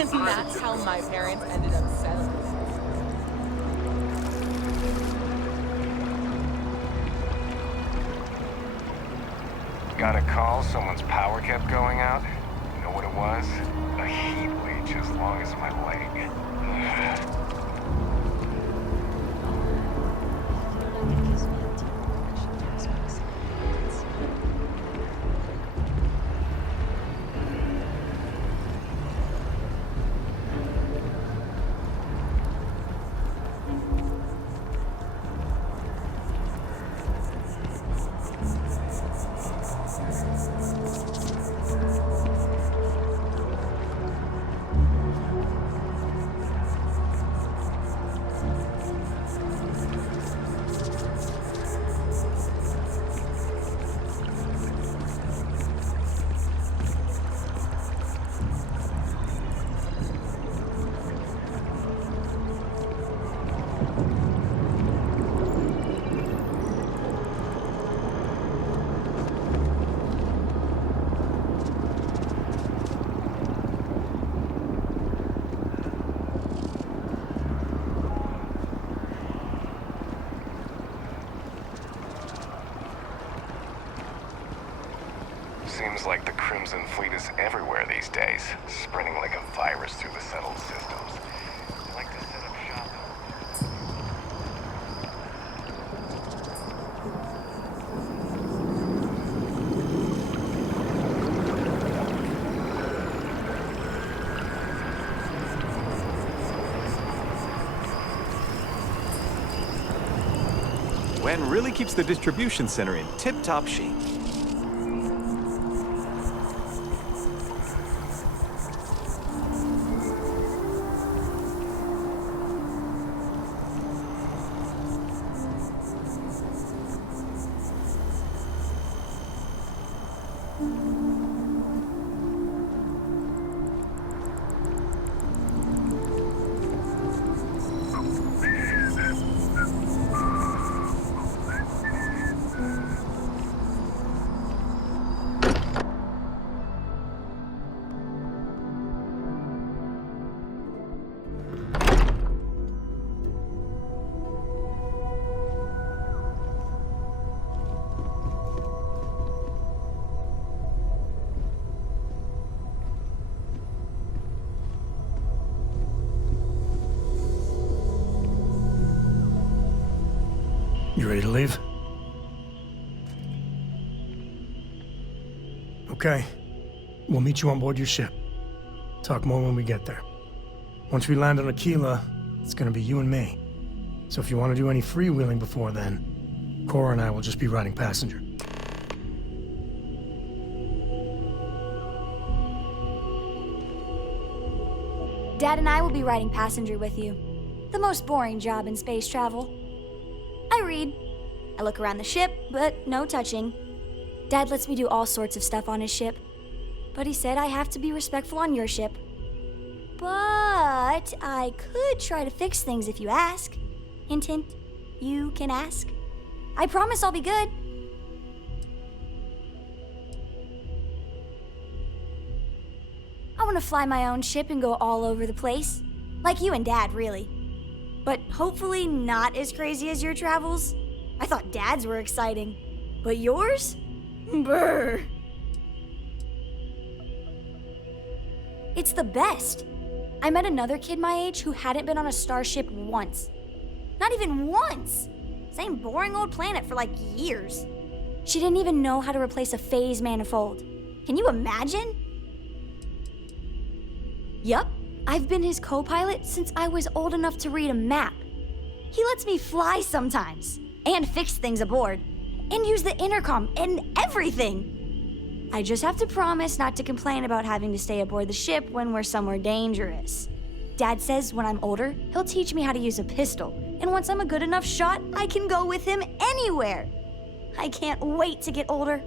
And that's how my parents ended up settling. Got a call, someone's power kept going out. You know what it was? A heat leech as long as my leg. Seems like the Crimson Fleet is everywhere these days, spreading like a virus through the settled systems. They like to set up shop. Wen really keeps the distribution center in tip-top shape. You ready to leave? Okay. We'll meet you on board your ship. Talk more when we get there. Once we land on Aquila, it's gonna be you and me. So if you want to do any freewheeling before then, Cora and I will just be riding passenger. Dad and I will be riding passenger with you. The most boring job in space travel. I read. I look around the ship, but no touching. Dad lets me do all sorts of stuff on his ship. But he said I have to be respectful on your ship. But I could try to fix things if you ask. Hint, hint. You can ask. I promise I'll be good. I want to fly my own ship and go all over the place. Like you and Dad, really. But hopefully not as crazy as your travels. I thought Dad's were exciting. But yours? Brr. It's the best. I met another kid my age who hadn't been on a starship once. Not even once! Same boring old planet for like years. She didn't even know how to replace a phase manifold. Can you imagine? Yup, I've been his co-pilot since I was old enough to read a map. He lets me fly sometimes, and fix things aboard, and use the intercom and everything. I just have to promise not to complain about having to stay aboard the ship when we're somewhere dangerous. Dad says when I'm older, he'll teach me how to use a pistol, and once I'm a good enough shot, I can go with him anywhere. I can't wait to get older.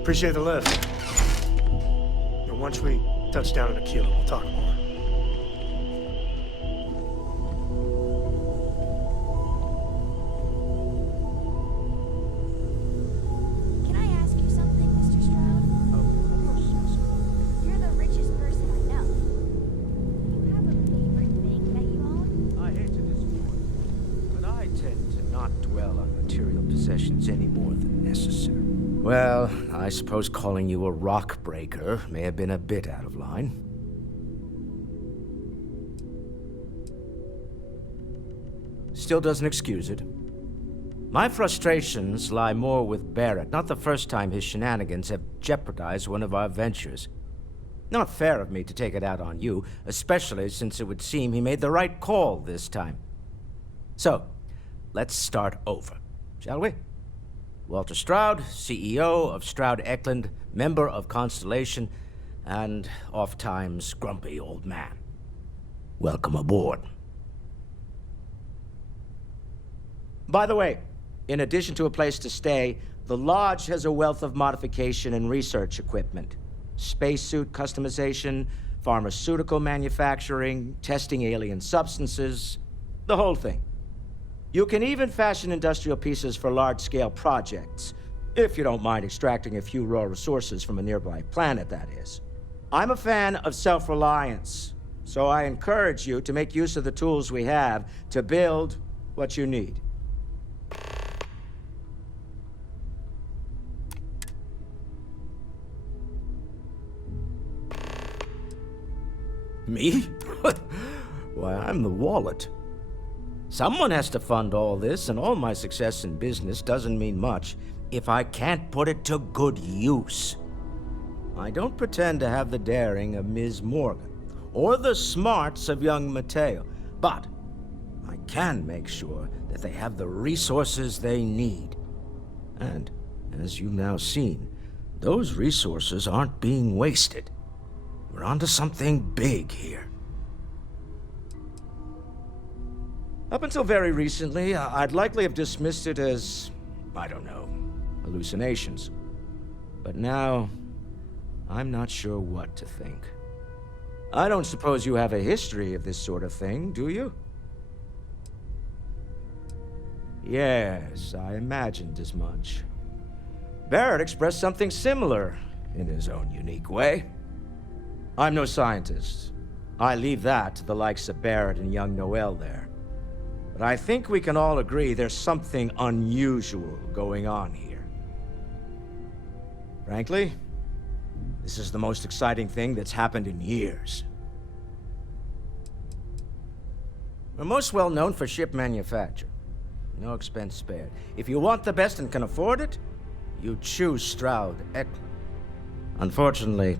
Appreciate the lift. And once we touch down at Aquila, we'll talk more. Can I ask you something, Mr. Stroud? Of course. necessary. Well, I suppose calling you a rock breaker may have been a bit out of line. Still doesn't excuse it. My frustrations lie more with Barrett. Not the first time his shenanigans have jeopardized one of our ventures. Not fair of me to take it out on you, especially since it would seem he made the right call this time. So, let's start over, shall we? Walter Stroud, CEO of Stroud Eklund, member of Constellation, and oft-times grumpy old man. Welcome aboard. By the way, in addition to a place to stay, the Lodge has a wealth of modification and research equipment. Spacesuit customization, pharmaceutical manufacturing, testing alien substances, the whole thing. You can even fashion industrial pieces for large-scale projects, if you don't mind extracting a few raw resources from a nearby planet, that is. I'm a fan of self-reliance, so I encourage you to make use of the tools we have to build what you need. Me? Why, I'm the wallet. Someone has to fund all this, and all my success in business doesn't mean much if I can't put it to good use. I don't pretend to have the daring of Ms. Morgan, or the smarts of young Mateo, but I can make sure that they have the resources they need. And, as you've now seen, those resources aren't being wasted. We're onto something big here. Up until very recently, I'd likely have dismissed it as, I don't know, hallucinations. But now, I'm not sure what to think. I don't suppose you have a history of this sort of thing, do you? Yes, I imagined as much. Barrett expressed something similar in his own unique way. I'm no scientist. I leave that to the likes of Barrett and young Noel there. But I think we can all agree there's something unusual going on here. Frankly, this is the most exciting thing that's happened in years. We're most well known for ship manufacture. No expense spared. If you want the best and can afford it, you choose Stroud Eklund. Unfortunately,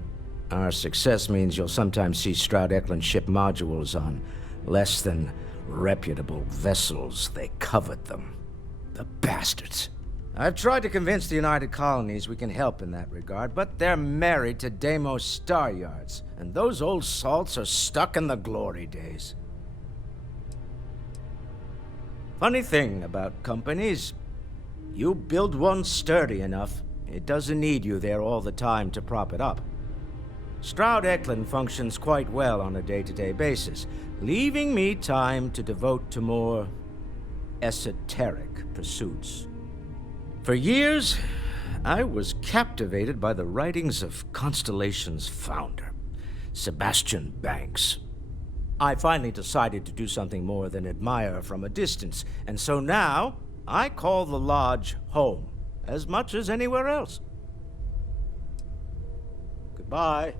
our success means you'll sometimes see Stroud Eklund ship modules on less than reputable vessels. They covet them. The bastards. I've tried to convince the United Colonies we can help in that regard, but they're married to Deimos Star Yards, and those old salts are stuck in the glory days. Funny thing about companies, you build one sturdy enough, it doesn't need you there all the time to prop it up. Stroud Eklund functions quite well on a day-to-day basis, leaving me time to devote to more esoteric pursuits. For years, I was captivated by the writings of Constellation's founder, Sebastian Banks. I finally decided to do something more than admire from a distance, and so now I call the Lodge home, as much as anywhere else. Goodbye.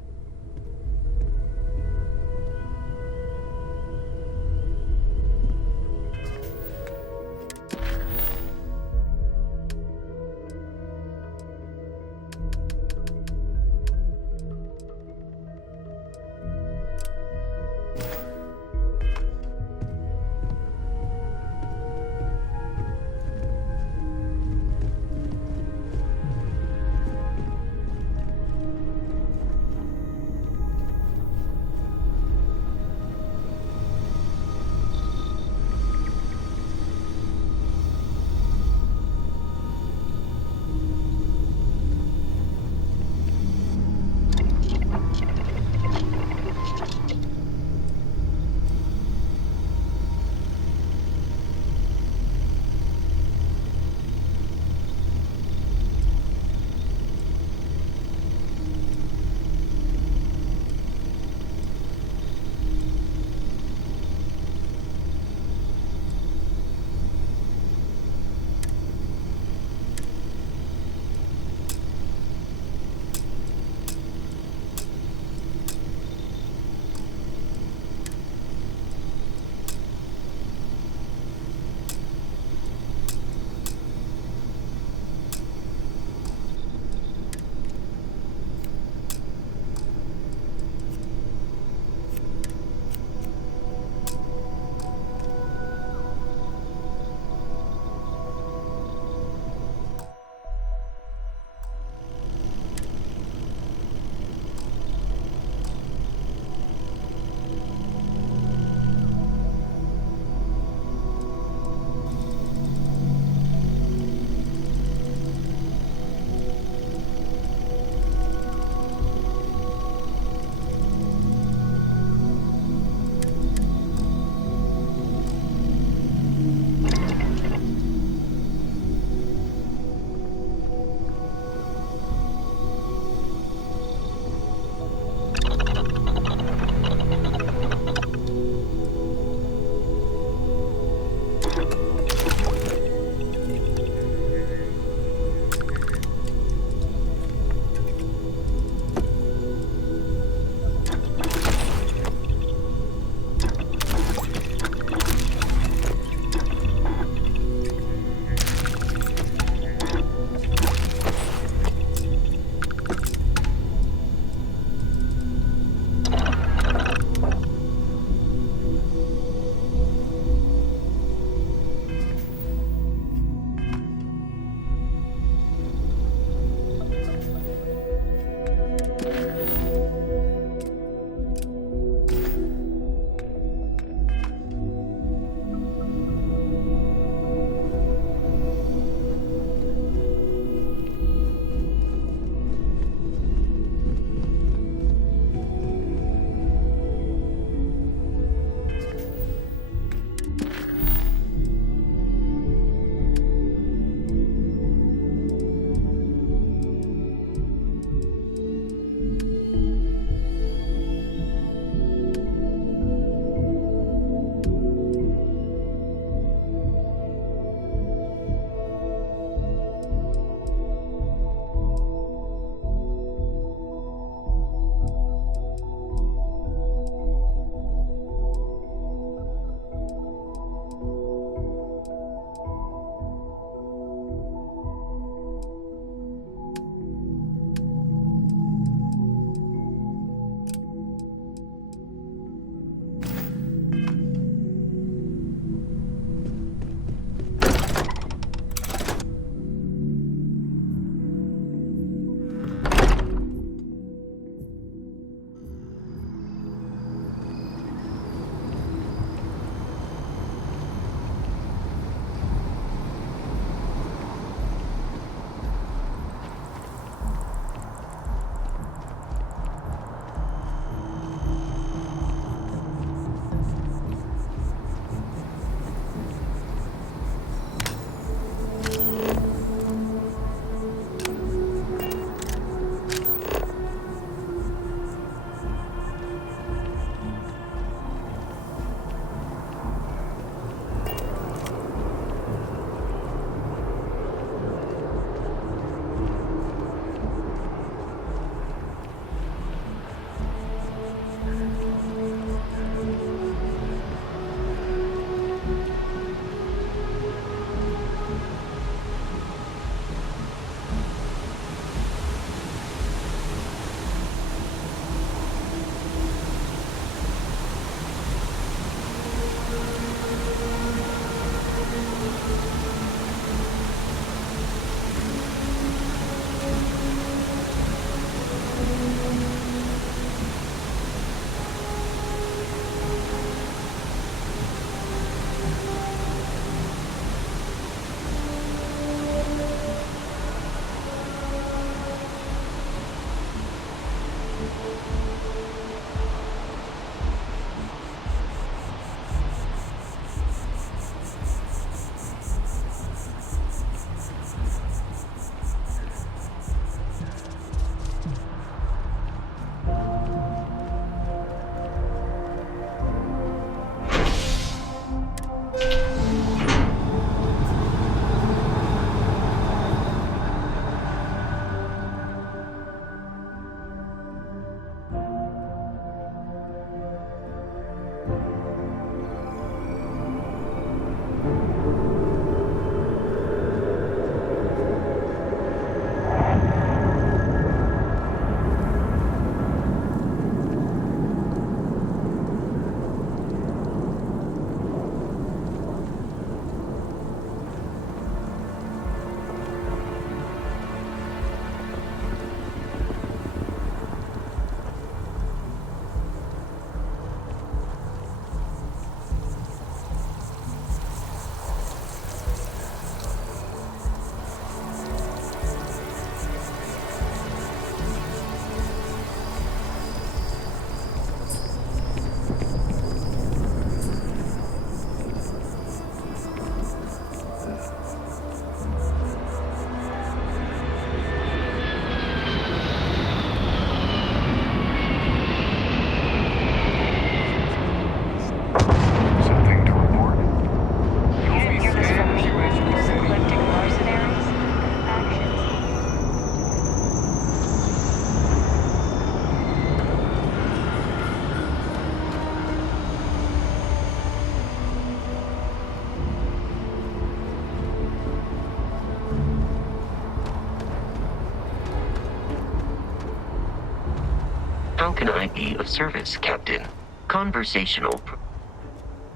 can I be of service, Captain? Conversational.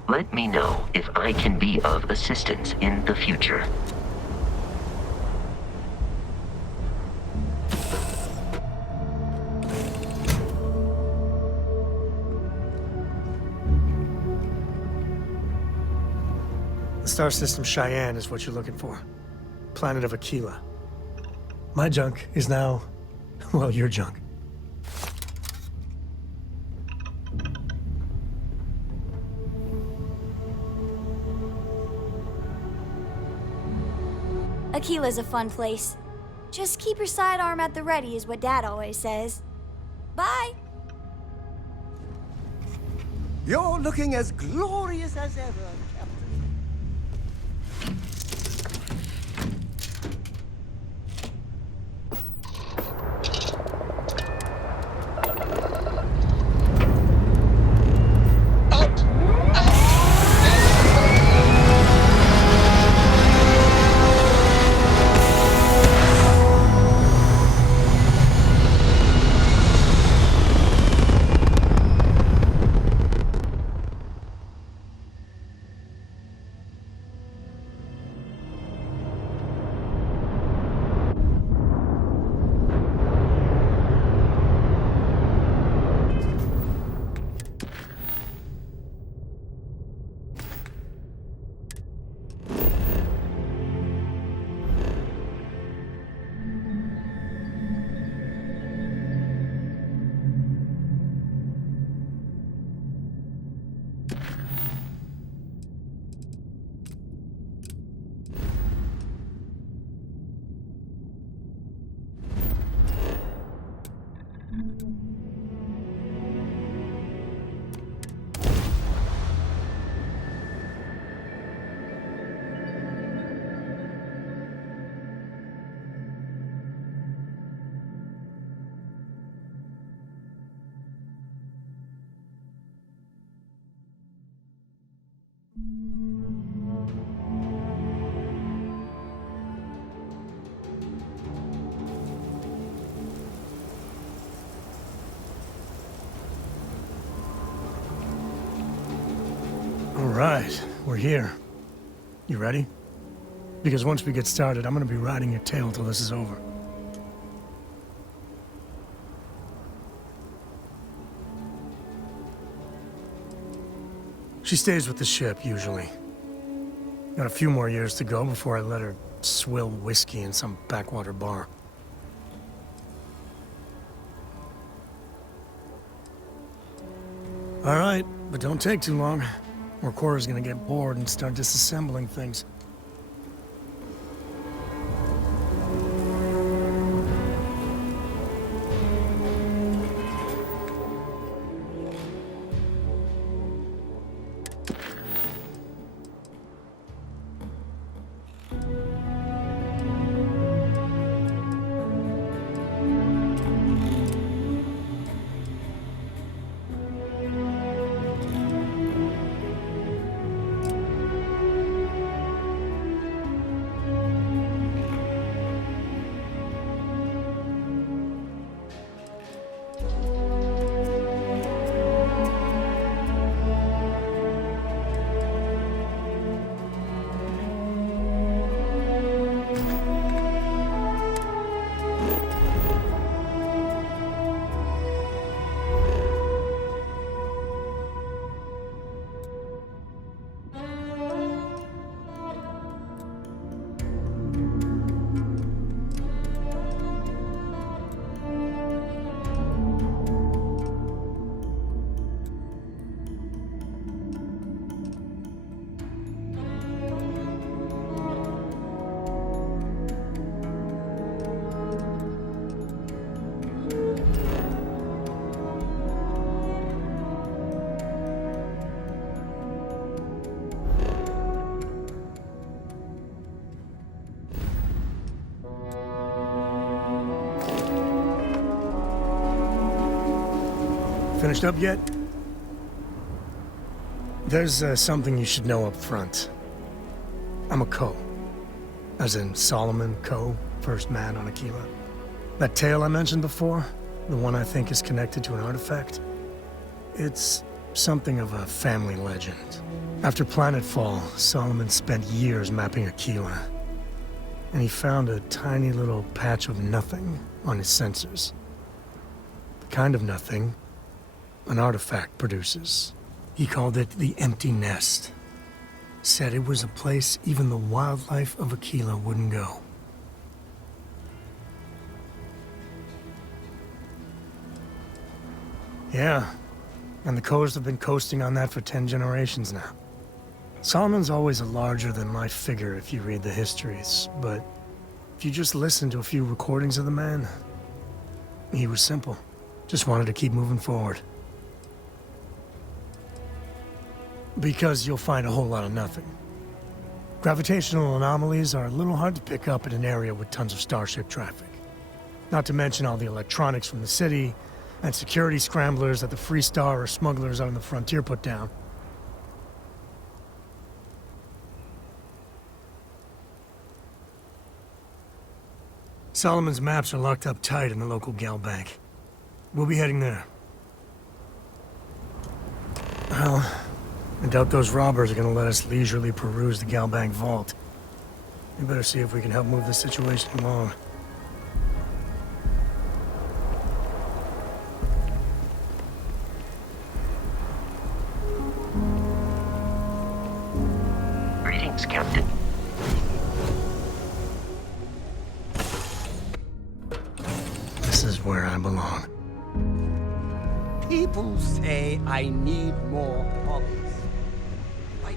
Let me know if I can be of assistance in the future. The star system Cheyenne is what you're looking for. Planet of Aquila. My junk is now, well, your junk. Aquila's a fun place. Just keep your sidearm at the ready is what Dad always says. Bye! You're looking as glorious as ever, Captain. All right, we're here. You ready? Because once we get started, I'm gonna be riding your tail till this is over. She stays with the ship, usually. Got a few more years to go before I let her swill whiskey in some backwater bar. All right, but don't take too long. Or Cora's gonna get bored and start disassembling things. Finished up yet? There's something you should know up front. I'm a Co. As in Solomon Co., first man on Aquila. That tale I mentioned before, the one I think is connected to an artifact, it's something of a family legend. After Planetfall, Solomon spent years mapping Aquila, and he found a tiny little patch of nothing on his sensors. The kind of nothing an artifact produces. He called it the Empty Nest. Said it was a place even the wildlife of Aquila wouldn't go. Yeah, and the Coast have been coasting on that for 10 generations now. Solomon's always a larger-than-life figure if you read the histories, but if you just listen to a few recordings of the man, he was simple. Just wanted to keep moving forward. Because you'll find a whole lot of nothing. Gravitational anomalies are a little hard to pick up in an area with tons of starship traffic. Not to mention all the electronics from the city, and security scramblers that the Free Star or smugglers out on the frontier put down. Solomon's maps are locked up tight in the local gal bank. We'll be heading there. Well, I doubt those robbers are gonna let us leisurely peruse the gal bank vault. We better see if we can help move the situation along. Greetings, Captain. This is where I belong. People say I need more hobbies. Like,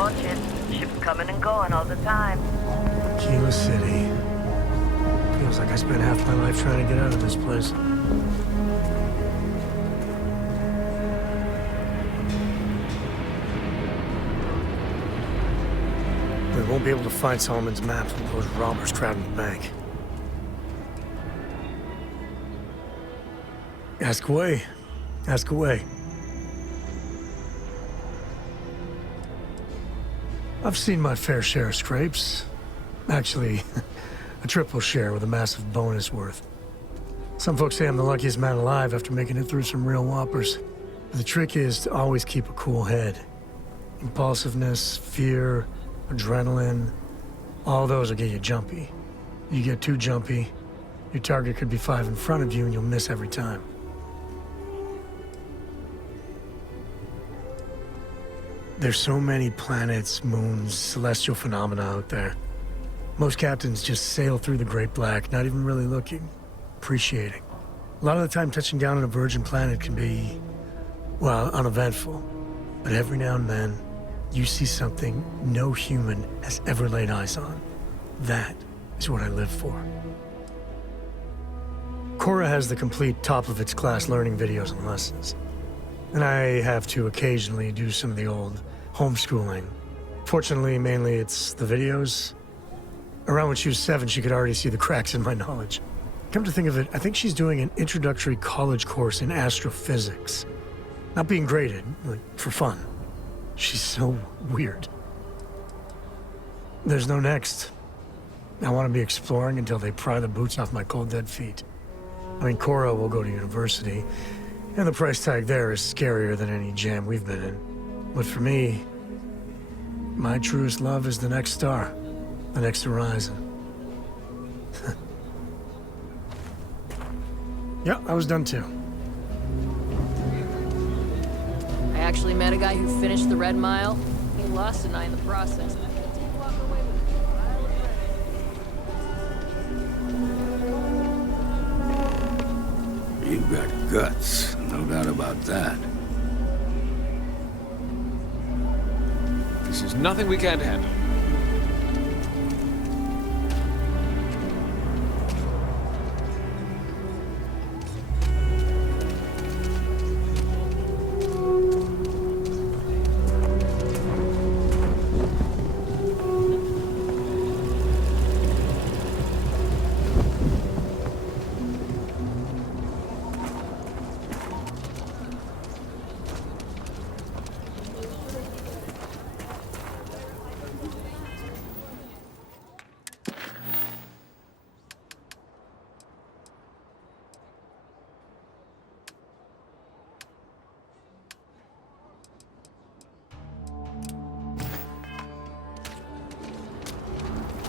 Watch it. Ships coming and going all the time. Aquila City. Feels like I spent half my life trying to get out of this place. We won't be able to find Solomon's maps with those robbers crowding the bank. Ask away. Ask away. I've seen my fair share of scrapes. Actually, a triple share with a massive bonus worth. Some folks say I'm the luckiest man alive after making it through some real whoppers. But the trick is to always keep a cool head. Impulsiveness, fear, adrenaline, all those will get you jumpy. You get too jumpy, your target could be 5 in front of you and you'll miss every time. There's so many planets, moons, celestial phenomena out there. Most captains just sail through the Great Black, not even really looking, appreciating. A lot of the time touching down on a virgin planet can be, well, uneventful. But every now and then, you see something no human has ever laid eyes on. That is what I live for. Cora has the complete top-of-its-class learning videos and lessons. And I have to occasionally do some of the old homeschooling. Fortunately, mainly it's the videos. Around when she was 7, she could already see the cracks in my knowledge. Come to think of it, I think she's doing an introductory college course in astrophysics. Not being graded, like, for fun. She's so weird. There's no next. I want to be exploring until they pry the boots off my cold, dead feet. I mean, Cora will go to university, and the price tag there is scarier than any jam we've been in. But for me, my truest love is the next star, the next horizon. Yeah, I was done too. I actually met a guy who finished the Red Mile. He lost an eye in the process. You've got guts, no doubt about that. This is nothing we can't handle.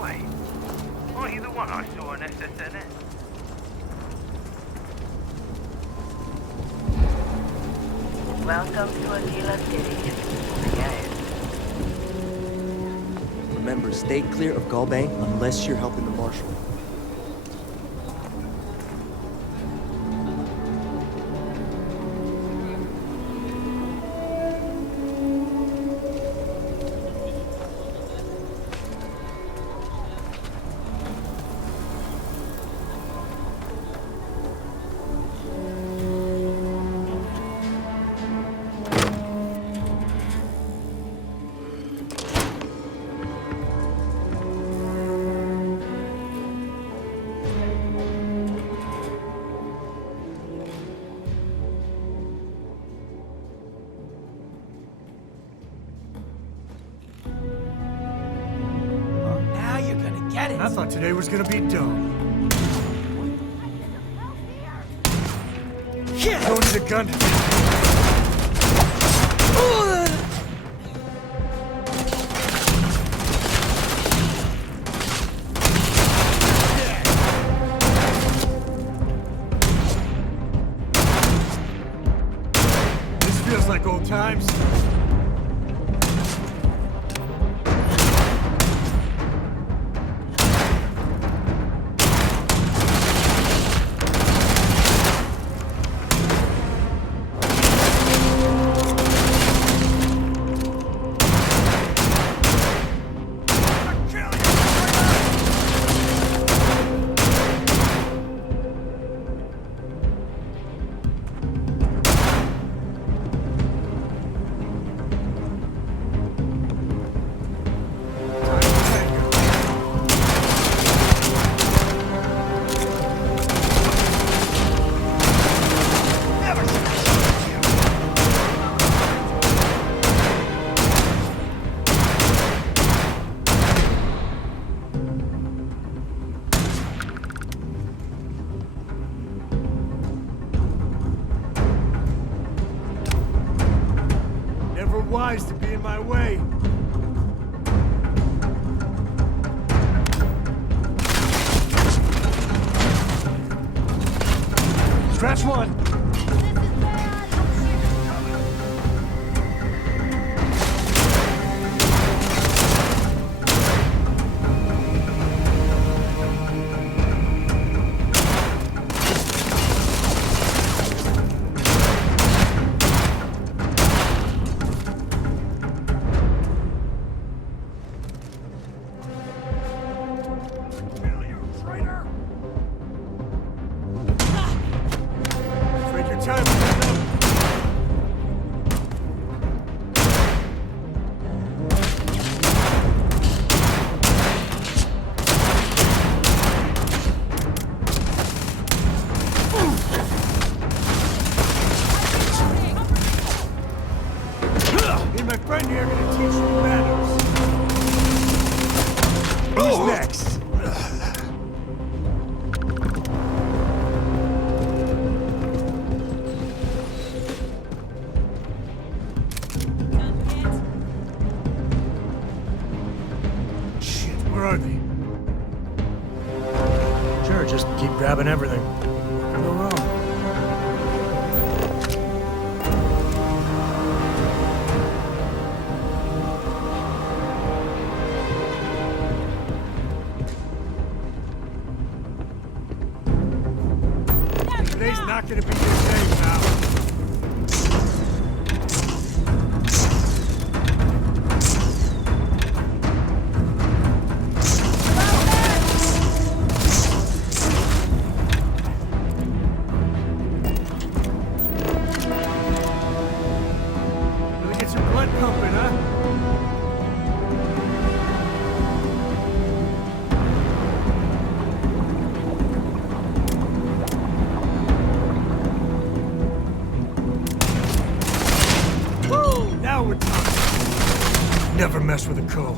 Wait, aren't you the one I saw in SSNS? Welcome to Aquila City. Yes. Remember, stay clear of Galbay unless you're helping the Marshal. I thought today was gonna be dull. Yeah. Don't need a gun. This feels like old times. wise to be in my way. Scratch one! Sure, just keep grabbing everything. No wrong. Today's not gonna be your day, pal. Never mess with a co.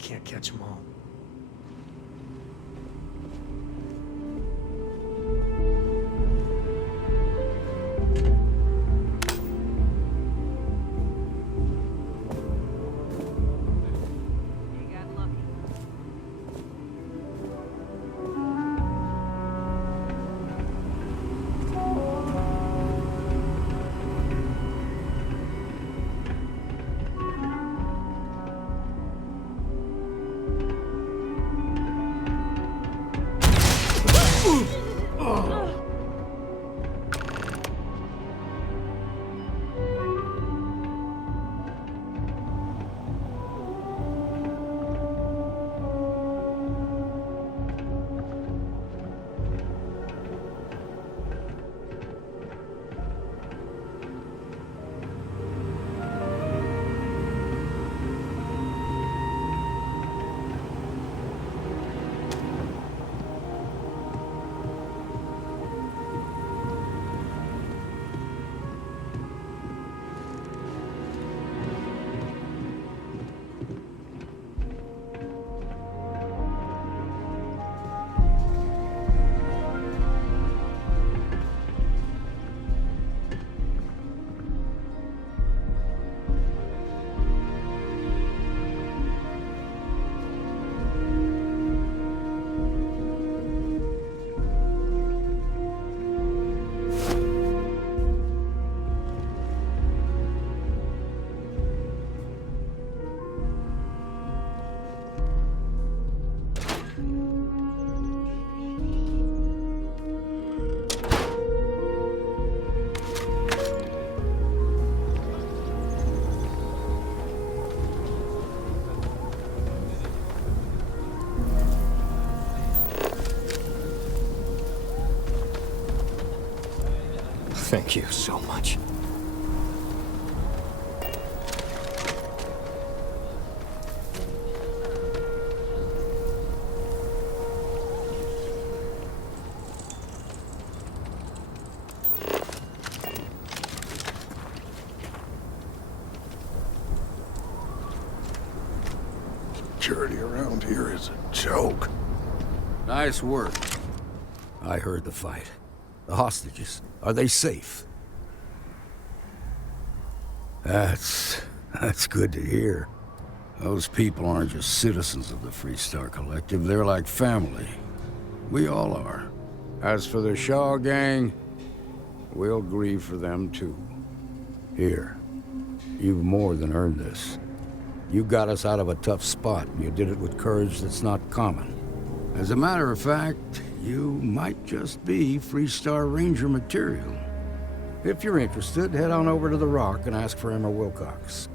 Can't catch them all. Thank you so much. Security around here is a joke. Nice work. I heard the fight. The hostages, are they safe? That's good to hear. Those people aren't just citizens of the Freestar Collective, they're like family. We all are. As for the Shaw gang, we'll grieve for them too. Here, you've more than earned this. You got us out of a tough spot, and you did it with courage that's not common. As a matter of fact, you might just be Freestar Ranger material. If you're interested, head on over to the Rock and ask for Emma Wilcox.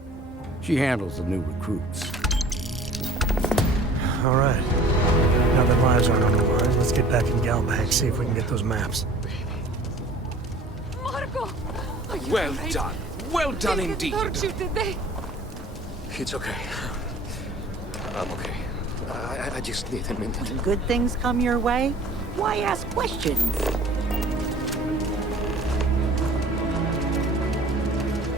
She handles the new recruits. All right. Now that lives aren't on the line, let's get back in Galbank, see if we can get those maps. Marco! Are you Well alright? done. Well done They indeed. hurt you, did they? It's okay. I'm okay. I just need a minute. Good things come your way? Why ask questions?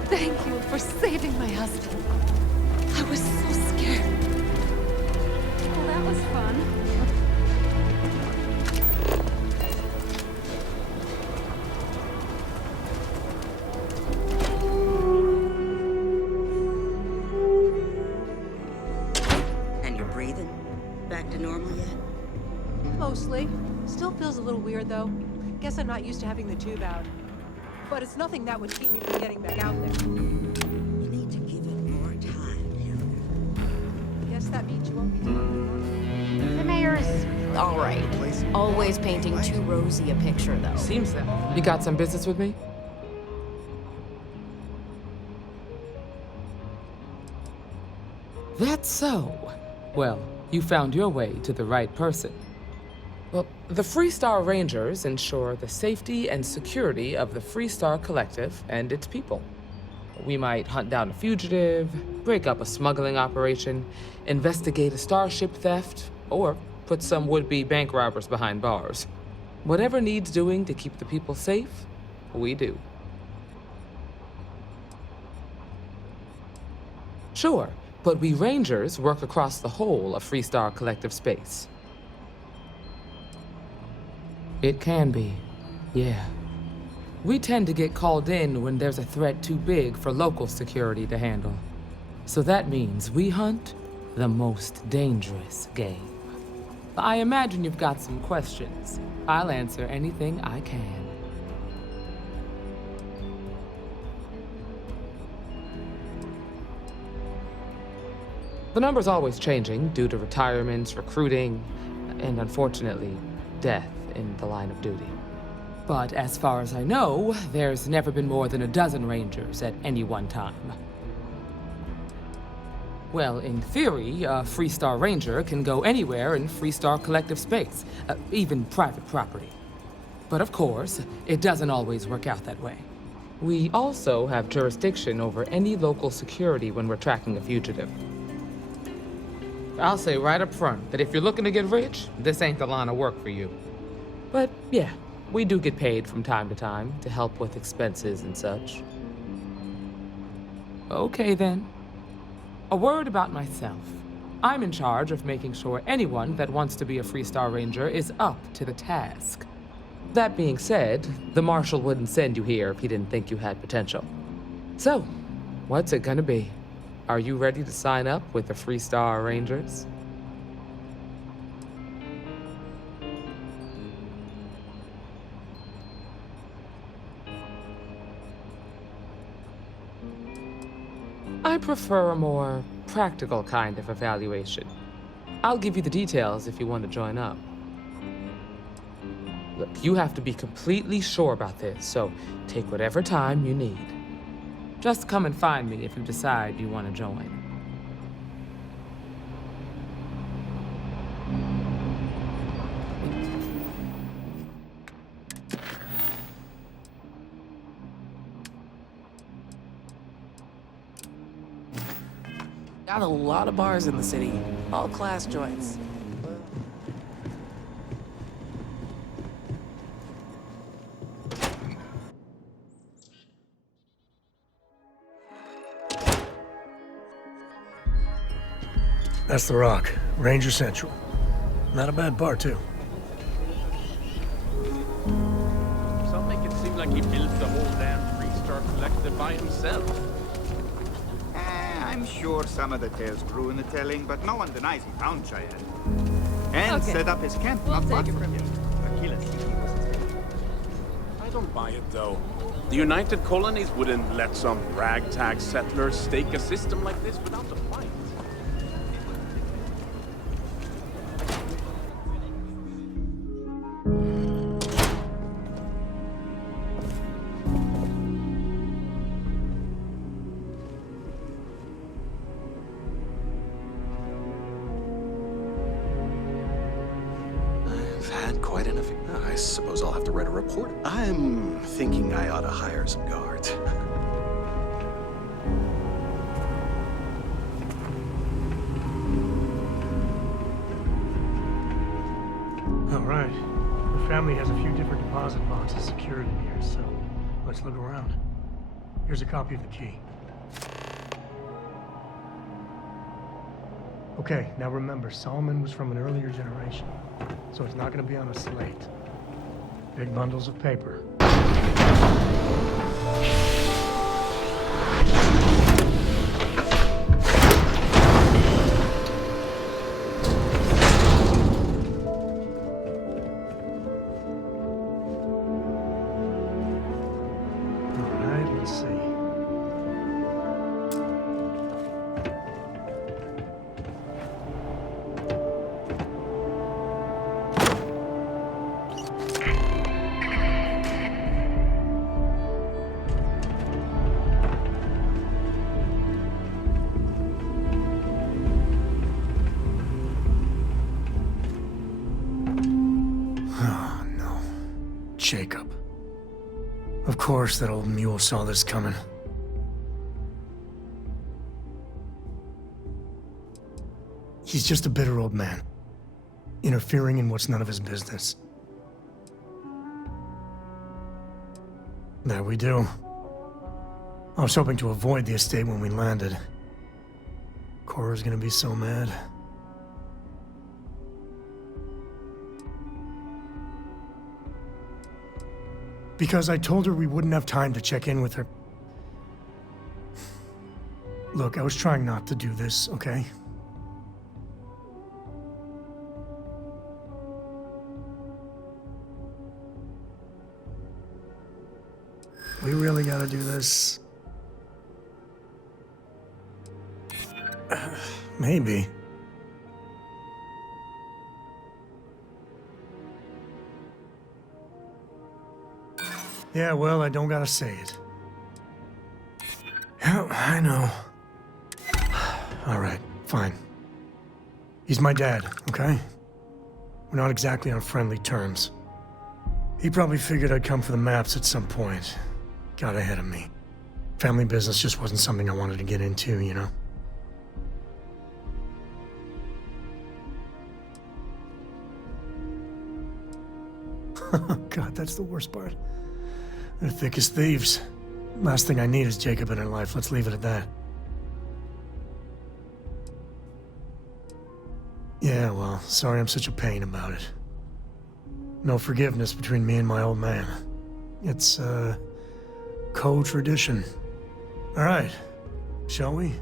Thank you for saving my husband. I was so scared. Well, that was fun. And you're breathing? Back to normal yet? Mostly. Still feels a little weird, though. Guess I'm not used to having the tube out. But it's nothing that would keep me from getting back out there. You need to give it more time, Guess that means you won't be doing The mayor is all right. Always painting too rosy a picture, though. Seems that. You got some business with me? That's so. Well, you found your way to the right person. Well, the Freestar Rangers ensure the safety and security of the Freestar Collective and its people. We might hunt down a fugitive, break up a smuggling operation, investigate a starship theft, or put some would-be bank robbers behind bars. Whatever needs doing to keep the people safe, we do. Sure, but we Rangers work across the whole of Freestar Collective space. It can be, yeah. We tend to get called in when there's a threat too big for local security to handle. So that means we hunt the most dangerous game. I imagine you've got some questions. I'll answer anything I can. The number's always changing due to retirements, recruiting, and unfortunately, death in the line of duty. But as far as I know, there's never been more than a dozen Rangers at any one time. Well, in theory, a Freestar Ranger can go anywhere in Freestar Collective space, even private property. But of course, it doesn't always work out that way. We also have jurisdiction over any local security when we're tracking a fugitive. I'll say right up front that if you're looking to get rich, this ain't the line of work for you. But yeah, we do get paid from time to time to help with expenses and such. Okay then. A word about myself. I'm in charge of making sure anyone that wants to be a Freestar Ranger is up to the task. That being said, the Marshal wouldn't send you here if he didn't think you had potential. So, what's it gonna be? Are you ready to sign up with the Freestar Rangers? I prefer a more practical kind of evaluation. I'll give you the details if you want to join up. Look, you have to be completely sure about this, so take whatever time you need. Just come and find me if you decide you want to join. got a lot of bars in the city, all class joints. That's the Rock, Ranger Central. Not a bad bar, too. Some make it seem like he built the whole damn Three-Star Collective by himself. I'm sure some of the tales grew in the telling, but no one denies he found Cheyenne. And Okay. set up his camp We'll not far take it from from here. Aquila City was his name. I don't buy it, though. The United Colonies wouldn't let some ragtag settler stake a system like this without a fight. I've had quite enough. I suppose I'll have to write a report. I'm thinking I ought to hire some guards. All right. The family has a few different deposit boxes secured in here, so let's look around. Here's a copy of the key. Okay, now remember, Solomon was from an earlier generation, so it's not going to be on a slate. Big bundles of paper. All right, let's see. Oh, no. Jacob. Of course that old mule saw this coming. He's just a bitter old man, interfering in what's none of his business. There we do. I was hoping to avoid the estate when we landed. Cora's gonna be so mad. Because I told her we wouldn't have time to check in with her. Look, I was trying not to do this, okay? We really gotta do this? Maybe. Yeah, well, I don't gotta say it. Yeah, I know. All right, fine. He's my dad, okay? We're not exactly on friendly terms. He probably figured I'd come for the maps at some point. Got ahead of me. Family business just wasn't something I wanted to get into, you know? God, that's the worst part. They're thick as thieves. Last thing I need is Jacob in her life. Let's leave it at that. Yeah, well, sorry I'm such a pain about it. No forgiveness between me and my old man. It's, co-tradition. All right, shall we?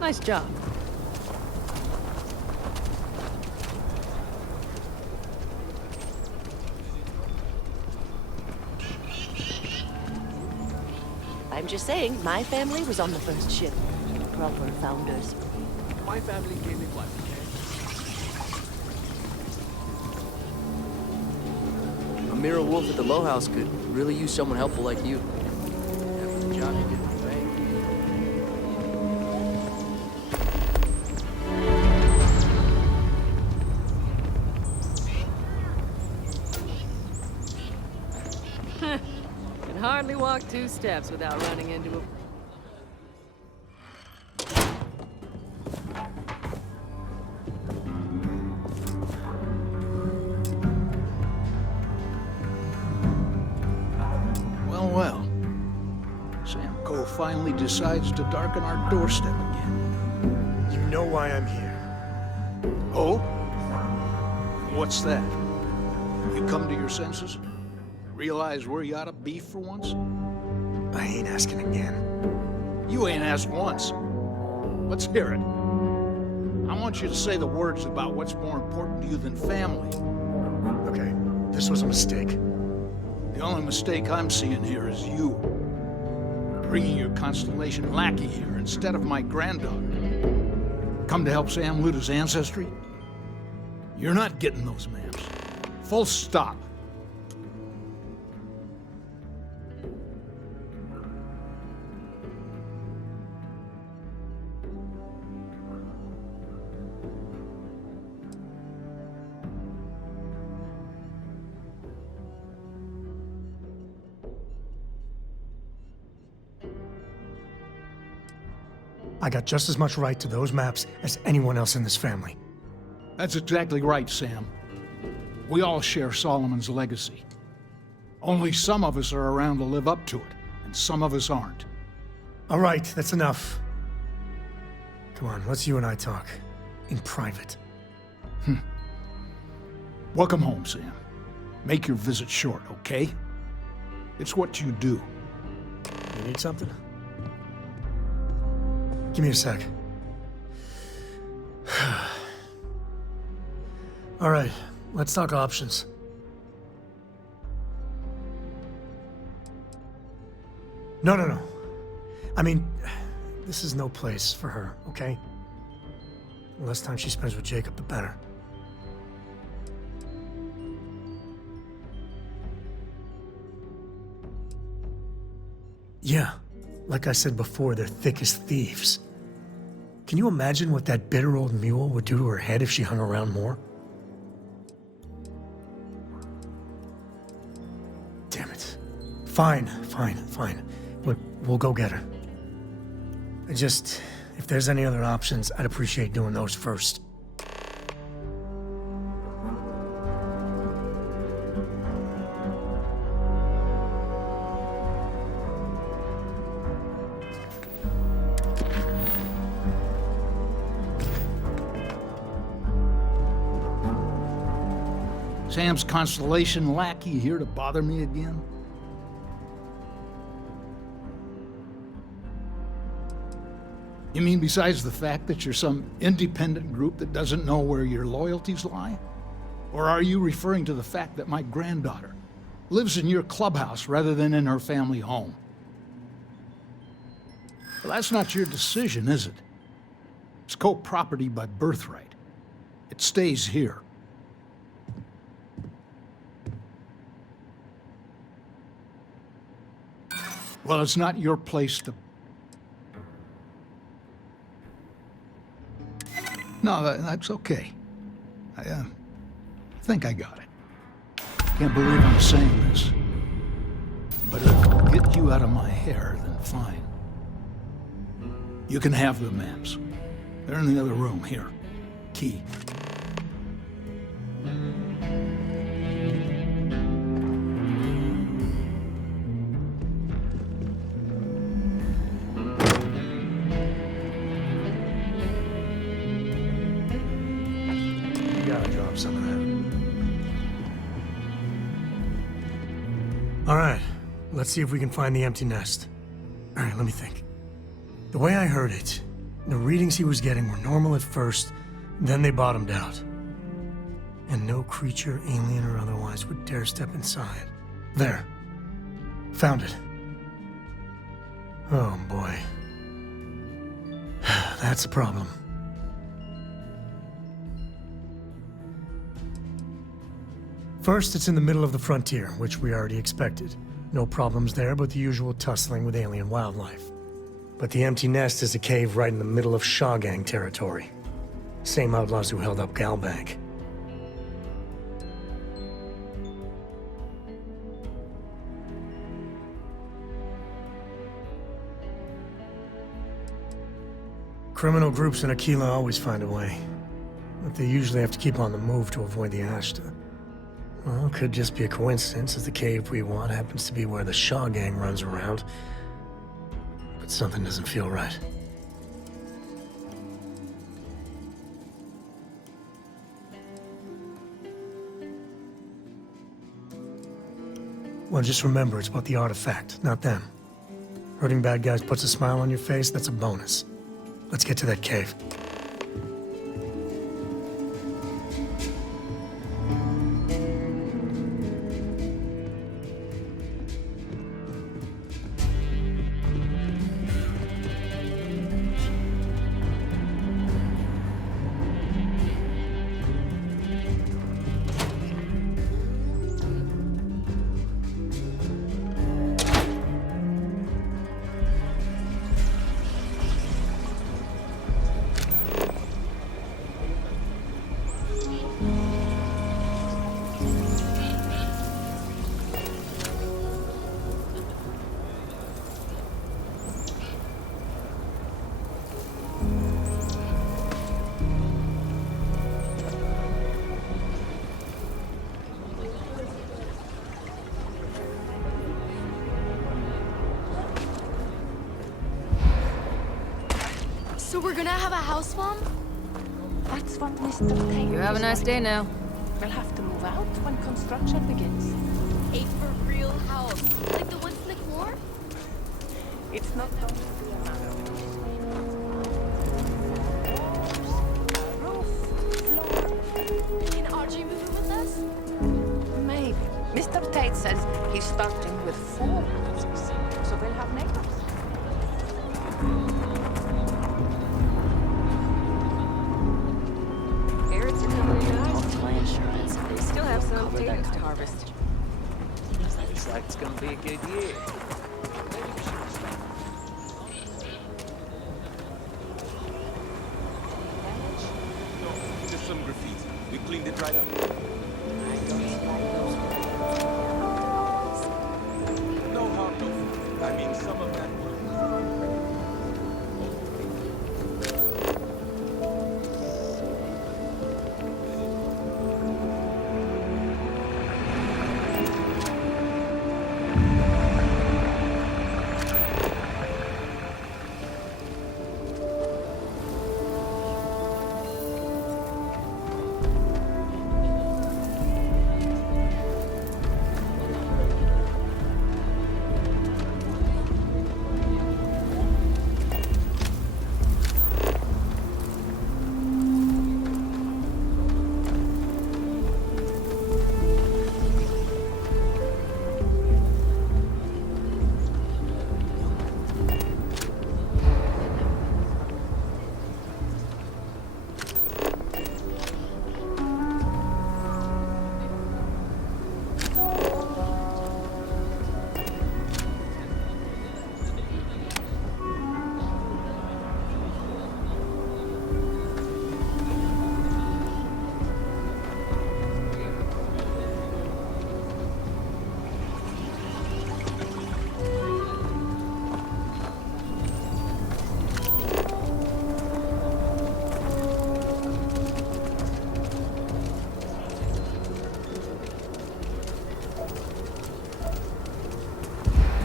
Nice job. I'm just saying, my family was on the first ship. proper founders. My family came in what, A mirror wolf at the Low House could really use someone helpful like you. After the job you did with Ray. Can hardly walk 2 steps without running into a... Well. Sam Coe finally decides to darken our doorstep again. You know why I'm here. Oh? What's that? You come to your senses? Realize where you ought to be for once? I ain't asking again. You ain't asked once. Let's hear it. I want you to say the words about what's more important to you than family. Okay, this was a mistake. The only mistake I'm seeing here is you. Bringing your Constellation lackey here instead of my granddaughter. Come to help Sam loot his ancestry? You're not getting those maps. Full stop. I got just as much right to those maps as anyone else in this family. That's exactly right, Sam. We all share Solomon's legacy. Only some of us are around to live up to it, and some of us aren't. All right, that's enough. Come on, let's you and I talk. In private. Welcome home, Sam. Make your visit short, okay? It's what you do. You need something? Give me a sec. All right, let's talk options. No. I mean, this is no place for her, okay? The less time she spends with Jacob, the better. Yeah, like I said before, they're thick as thieves. Can you imagine what that bitter old mule would do to her head if she hung around more? Damn it. Fine. We'll go get her. If there's any other options, I'd appreciate doing those first. Sam's Constellation lackey here to bother me again? You mean besides the fact that you're some independent group that doesn't know where your loyalties lie? Or are you referring to the fact that my granddaughter lives in your clubhouse rather than in her family home? Well, that's not your decision, is it? It's co-property by birthright. It stays here. Well, it's not your place to... No, that's okay. I think I got it. Can't believe I'm saying this. But if it'll get you out of my hair, then fine. You can have the maps. They're in the other room, here. Key. Some of that. All right, let's see if we can find the empty nest. All right, let me think. The way I heard it, the readings he was getting were normal at first, then they bottomed out. And no creature, alien or otherwise, would dare step inside. There. Found it. Oh, boy. That's a problem. First, it's in the middle of the frontier, which we already expected. No problems there, but the usual tussling with alien wildlife. But the empty nest is a cave right in the middle of Shaw Gang territory. Same outlaws who held up Galbank. Criminal groups in Aquila always find a way. But they usually have to keep on the move to avoid the Ashta. Well, it could just be a coincidence, as the cave we want happens to be where the Shaw Gang runs around. But something doesn't feel right. Well, just remember, it's about the artifact, not them. Hurting bad guys puts a smile on your face, that's a bonus. Let's get to that cave. So we're gonna have a house bomb? That's what Mr. Tate You have a nice day now. We'll have to move out when construction begins. A for real house, like the ones next door? It's not going to be a matter of roof, floor. Can RJ move in with us? Maybe. Mr. Tate says he's starting with 4 houses, so we'll have neighbors. Carrots are coming in nice. My insurance. They still have some potatoes to harvest. Looks like it's gonna be a good year. Just some graffiti. We cleaned it right up. No harm, no food. I mean, some of that work.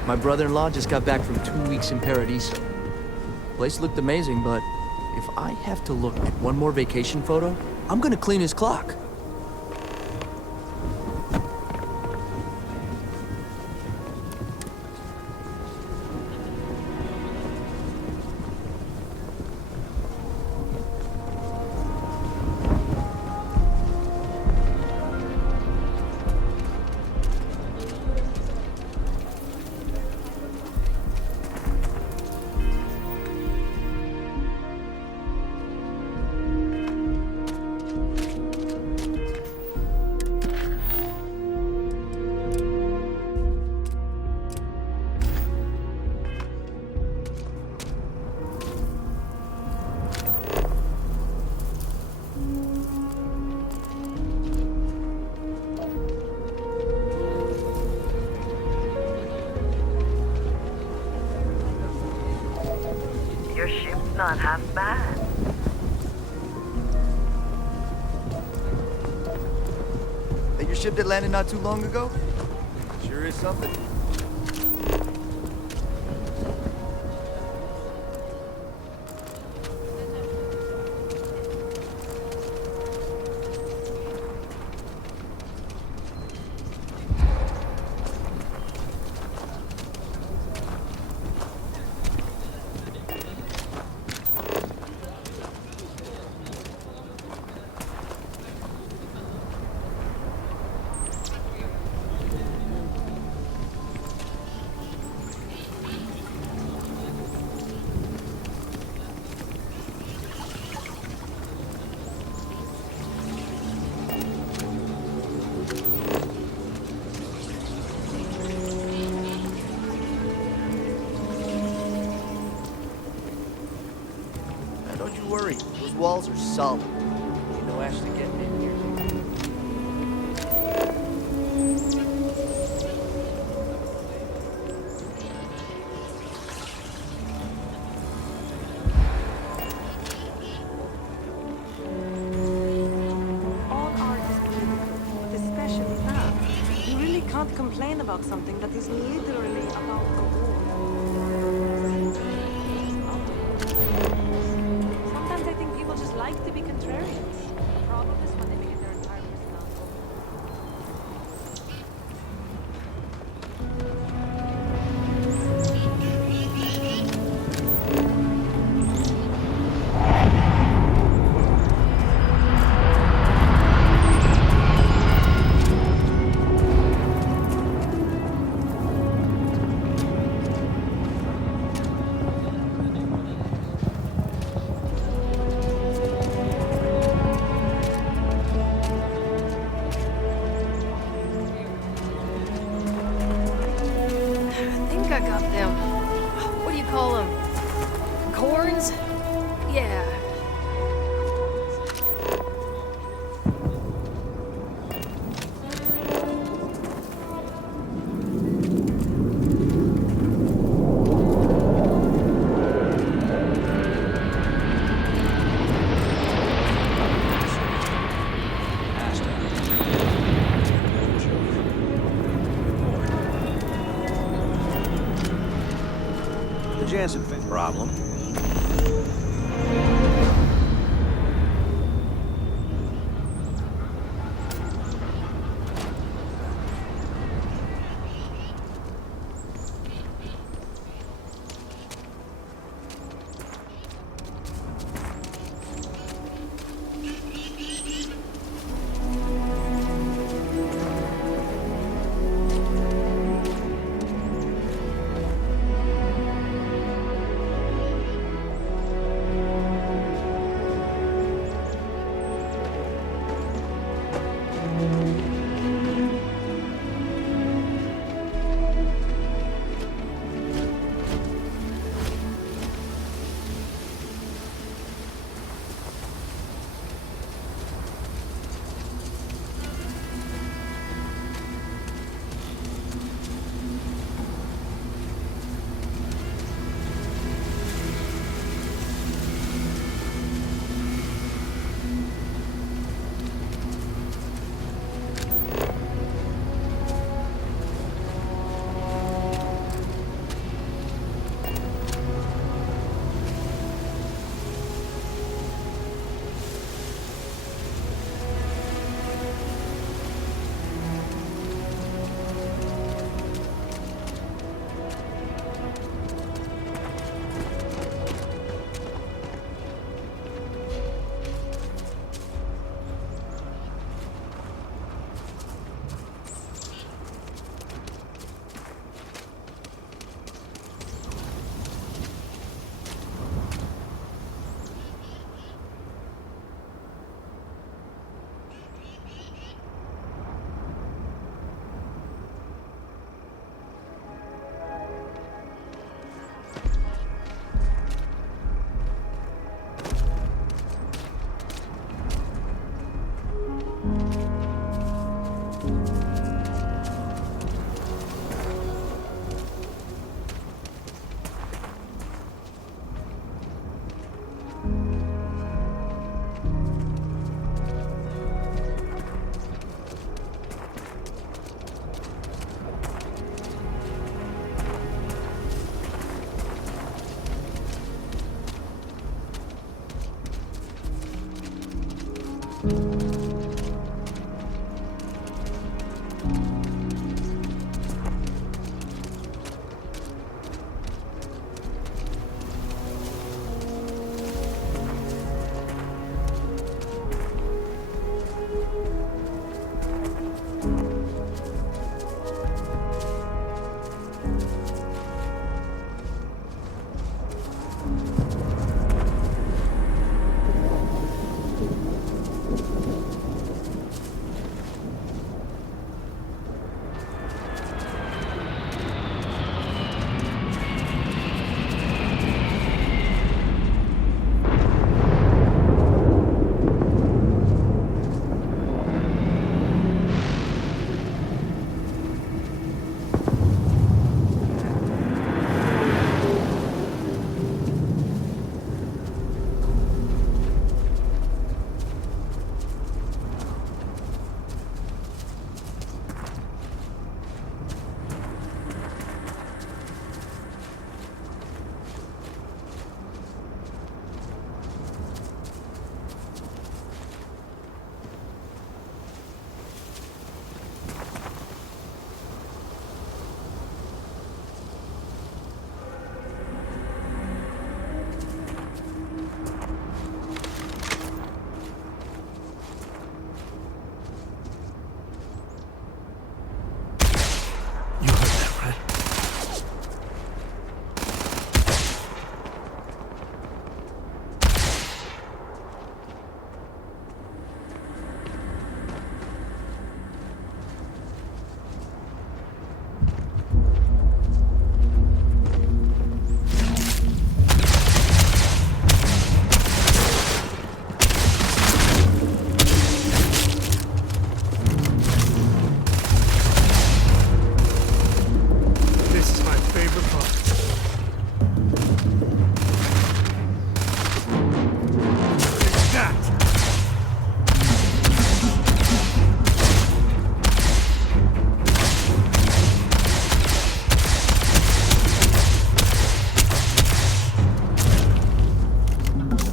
My brother-in-law just got back from 2 weeks in Paradiso. Place looked amazing, but if I have to look at one more vacation photo, I'm gonna clean his clock. Not half bad. That your ship that landed not too long ago? Sure is something. Don't you worry, those walls are solid. Ain't no Ashley getting in here. All art is beautiful, but especially that. You really can't complain about something that is literally about the war. Sometimes I think people just like to be contrarians. The problem is when they make it their entire personality. I think I got them. What do you call them? Corns? Yeah. The Jansen problem.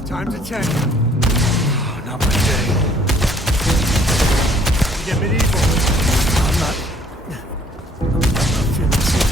Time to check. Oh, not my day. Get medieval. I'm not feeling sick.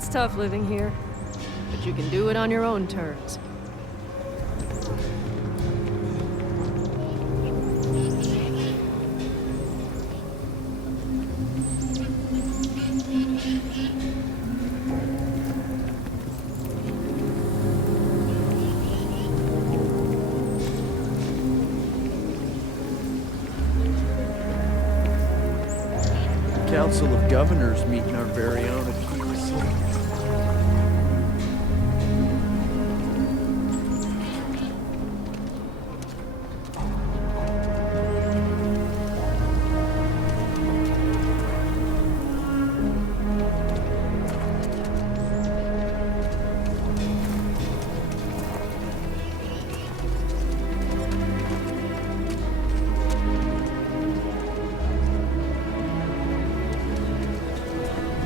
it's tough living here, but you can do it on your own terms. Council of Governors meeting our very own Aquila Slate.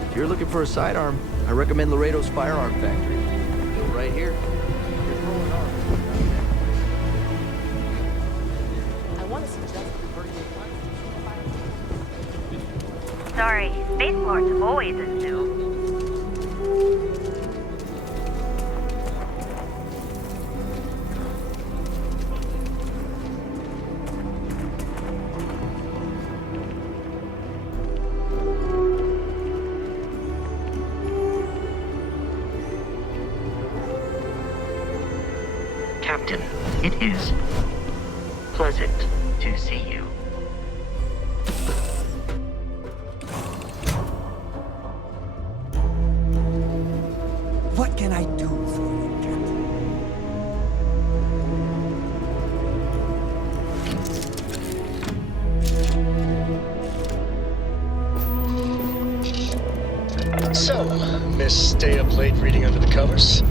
If you're looking for a sidearm, I recommend Laredo's Firearm Factory. Go right here. I want to suggest converting your Sorry, spaceport's always a zoo. Captain, it is pleasant to see you. What can I do for you, Captain? So, Miss Stay Up Late reading under the covers?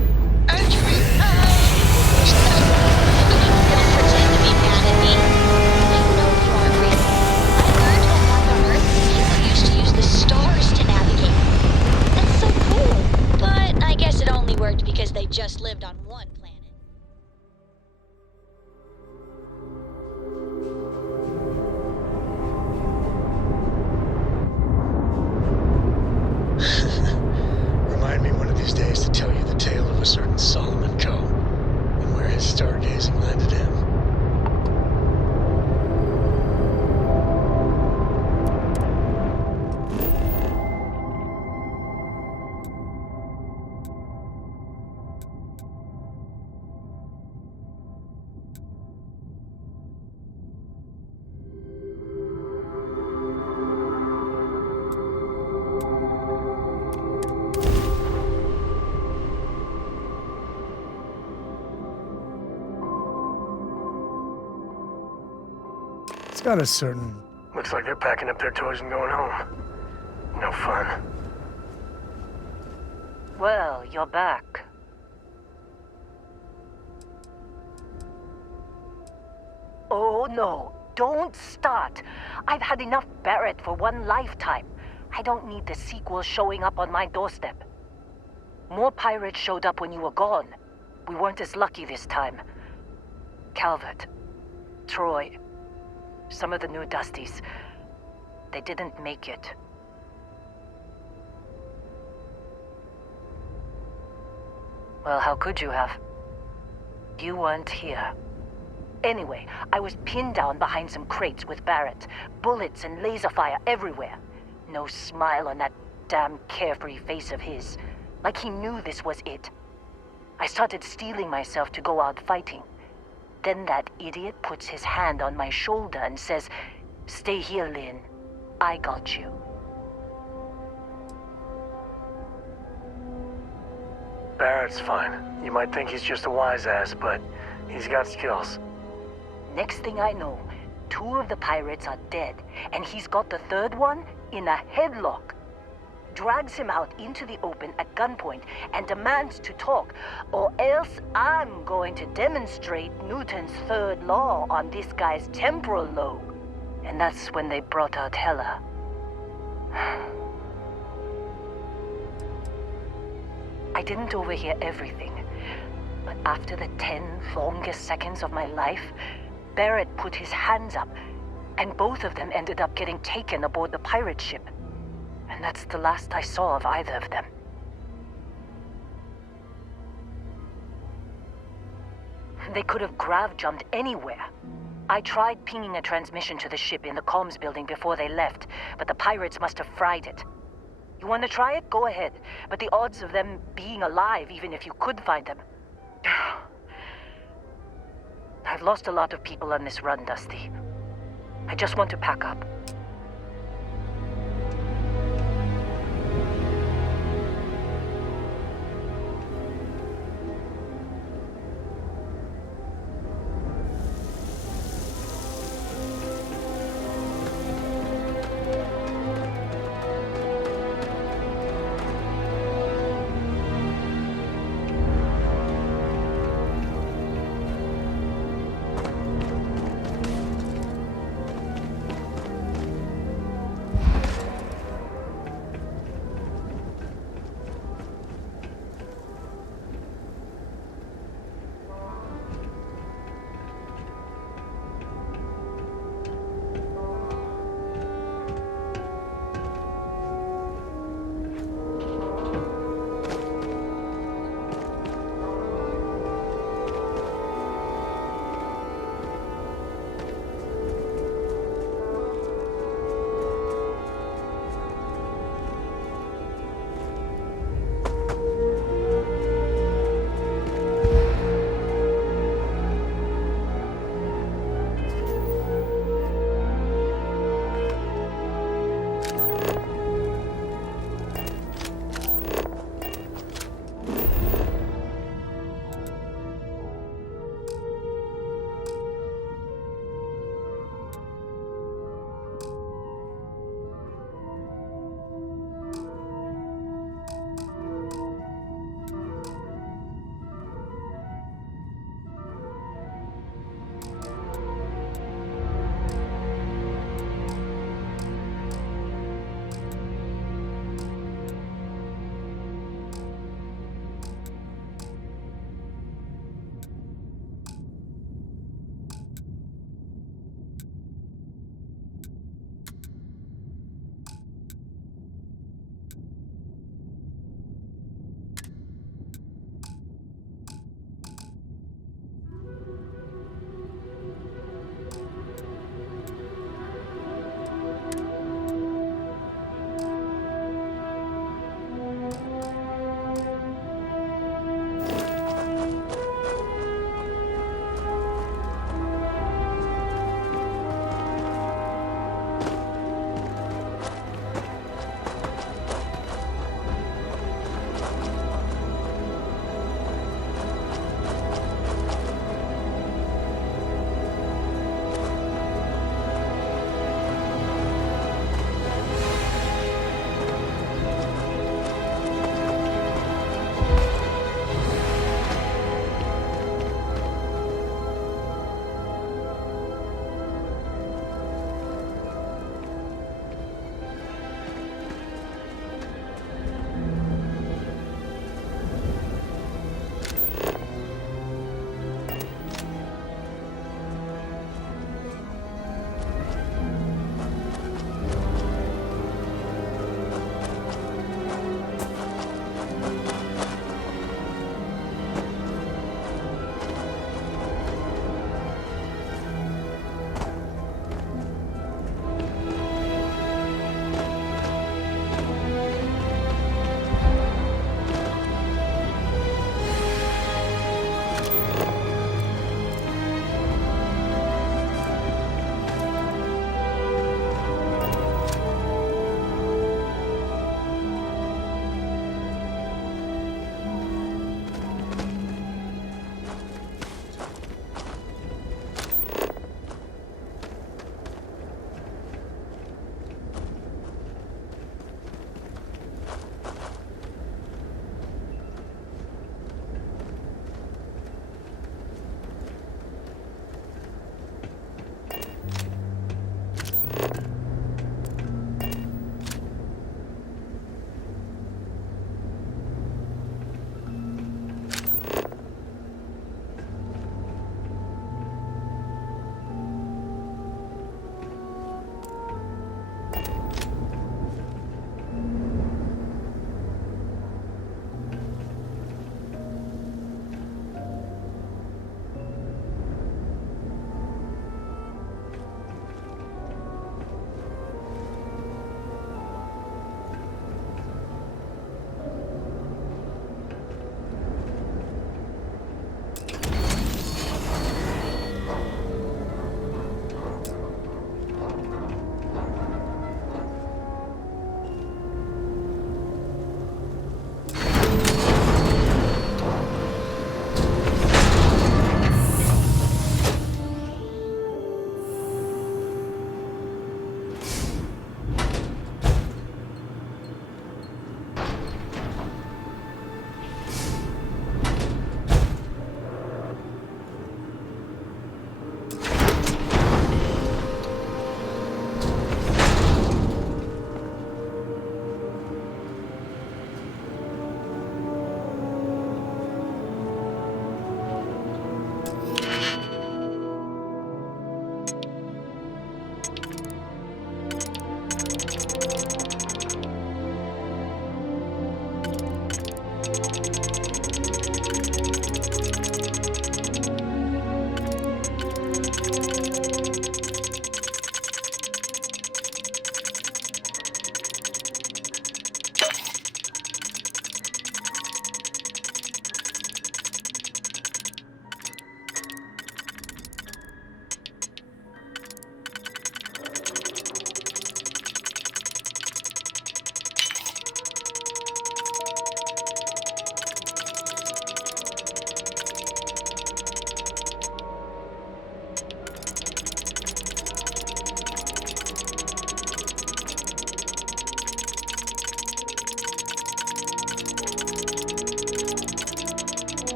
Because they just lived on one planet. Remind me one of these days to tell you the tale of a certain Solomon Coe and where his stargazing landed him. It's got a certain... Looks like they're packing up their toys and going home. No fun. Well, you're back. Oh no, don't start. I've had enough Barrett for one lifetime. I don't need the sequel showing up on my doorstep. More pirates showed up when you were gone. We weren't as lucky this time. Calvert, Troy, some of the new Dusties, they didn't make it. Well, how could you have? You weren't here. Anyway, I was pinned down behind some crates with Barrett. Bullets and laser fire everywhere. No smile on that damn carefree face of his. Like he knew this was it. I started steeling myself to go out fighting. Then that idiot puts his hand on my shoulder and says, "Stay here, Lynn. I got you." Barrett's fine. You might think he's just a wise ass, but he's got skills. Next thing I know, 2 of the pirates are dead, and he's got the 3rd one in a headlock. Drags him out into the open at gunpoint and demands to talk, or else I'm going to demonstrate Newton's 3rd law on this guy's temporal lobe. And that's when they brought out Hela. I didn't overhear everything, but after the 10 longest seconds of my life, Barrett put his hands up, and both of them ended up getting taken aboard the pirate ship. And that's the last I saw of either of them. They could have grav-jumped anywhere. I tried pinging a transmission to the ship in the comms building before they left, but the pirates must have fried it. You want to try it? Go ahead. But the odds of them being alive, even if you could find them... I've lost a lot of people on this run, Dusty. I just want to pack up.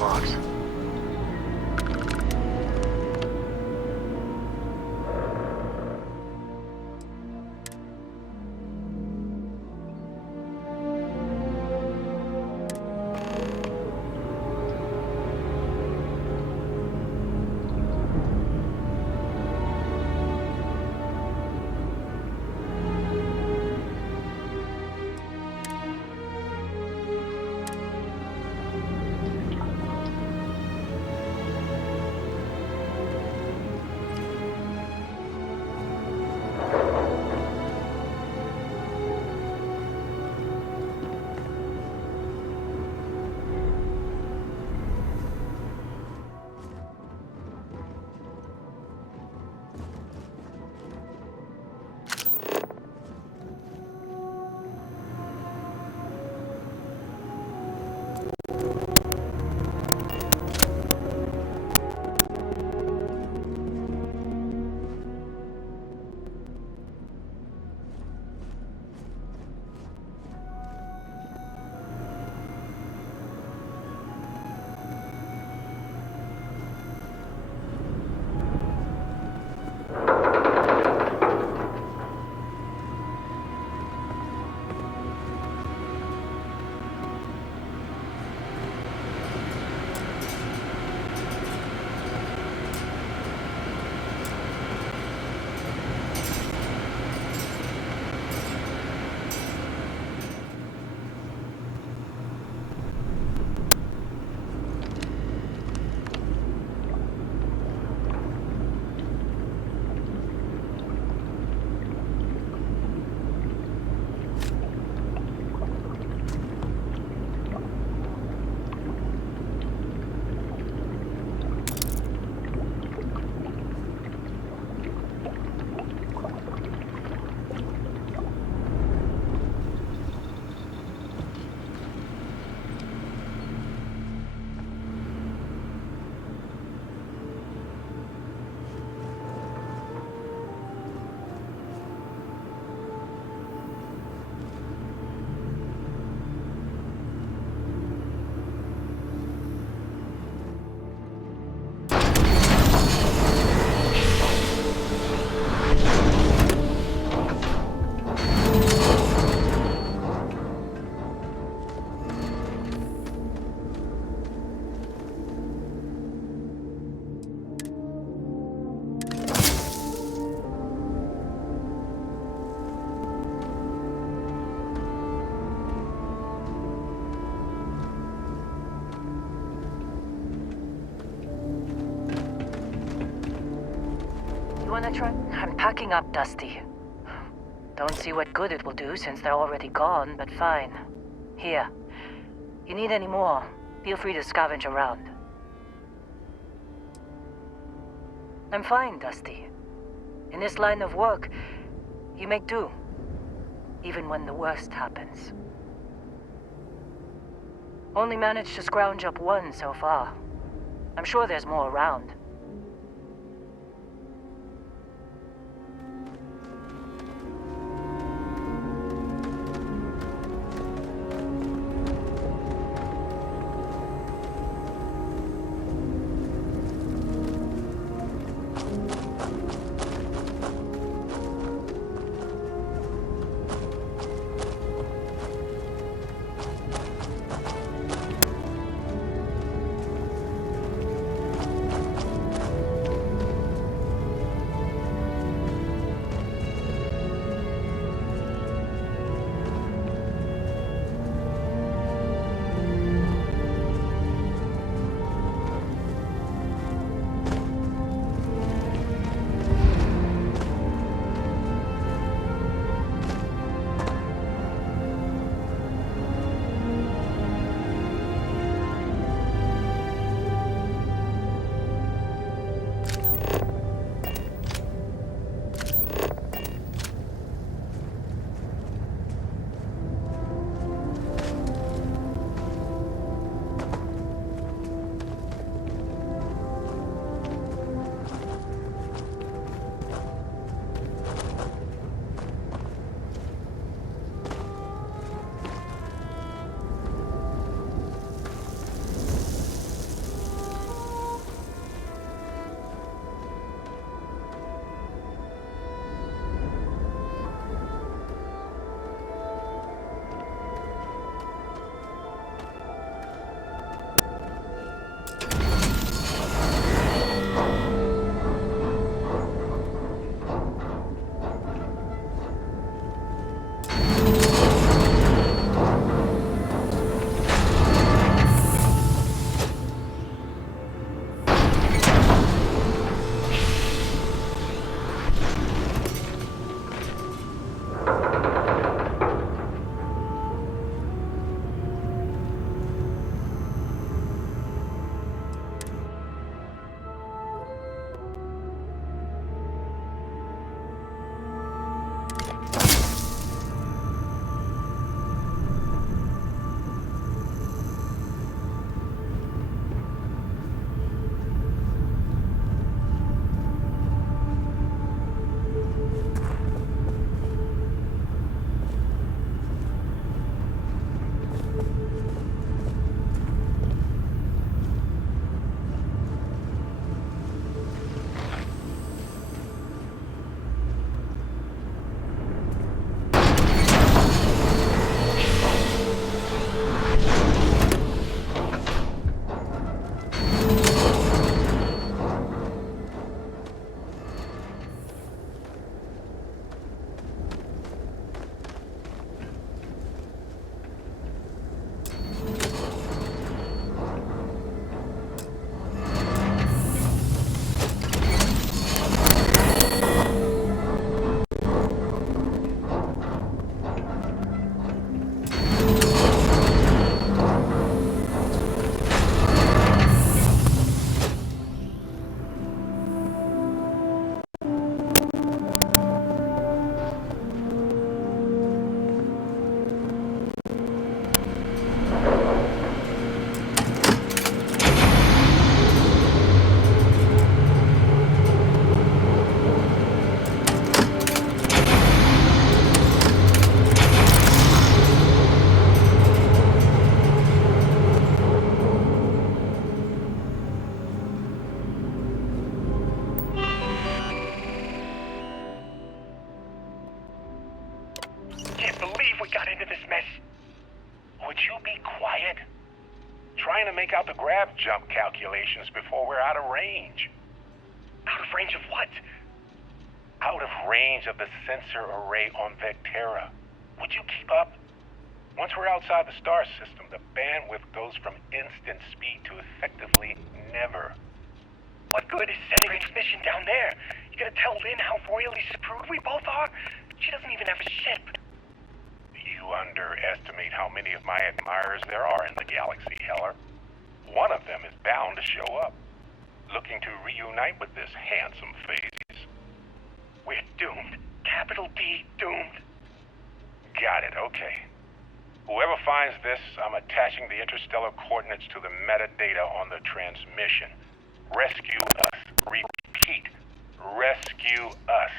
logs. You wanna try? I'm packing up, Dusty. Don't see what good it will do since they're already gone, but fine. Here. You need any more? Feel free to scavenge around. I'm fine, Dusty. In this line of work, you make do. Even when the worst happens. Only managed to scrounge up one so far. I'm sure there's more around. got into this mess? Would you be quiet? Trying to make out the grav jump calculations before we're out of range. Out of range of what? Out of range of the sensor array on Vectera. Would you keep up? Once we're outside the star system, the bandwidth goes from instant speed to effectively never. What good is sending a transmission down there? You gonna tell Lynn how royally screwed we both are? She doesn't even have a ship. You underestimate how many of my admirers there are in the galaxy, Heller. One of them is bound to show up, looking to reunite with this handsome Phases. We're doomed. Capital D, doomed. Got it, okay. Whoever finds this, I'm attaching the interstellar coordinates to the metadata on the transmission. Rescue us. Repeat. Rescue us.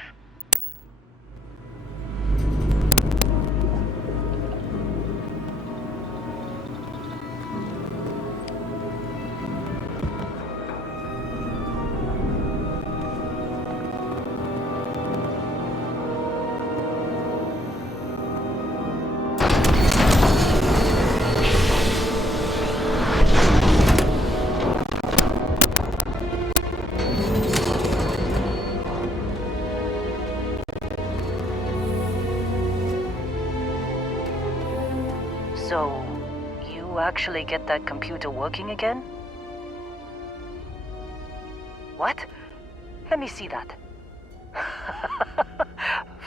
So, you actually get that computer working again? What? Let me see that.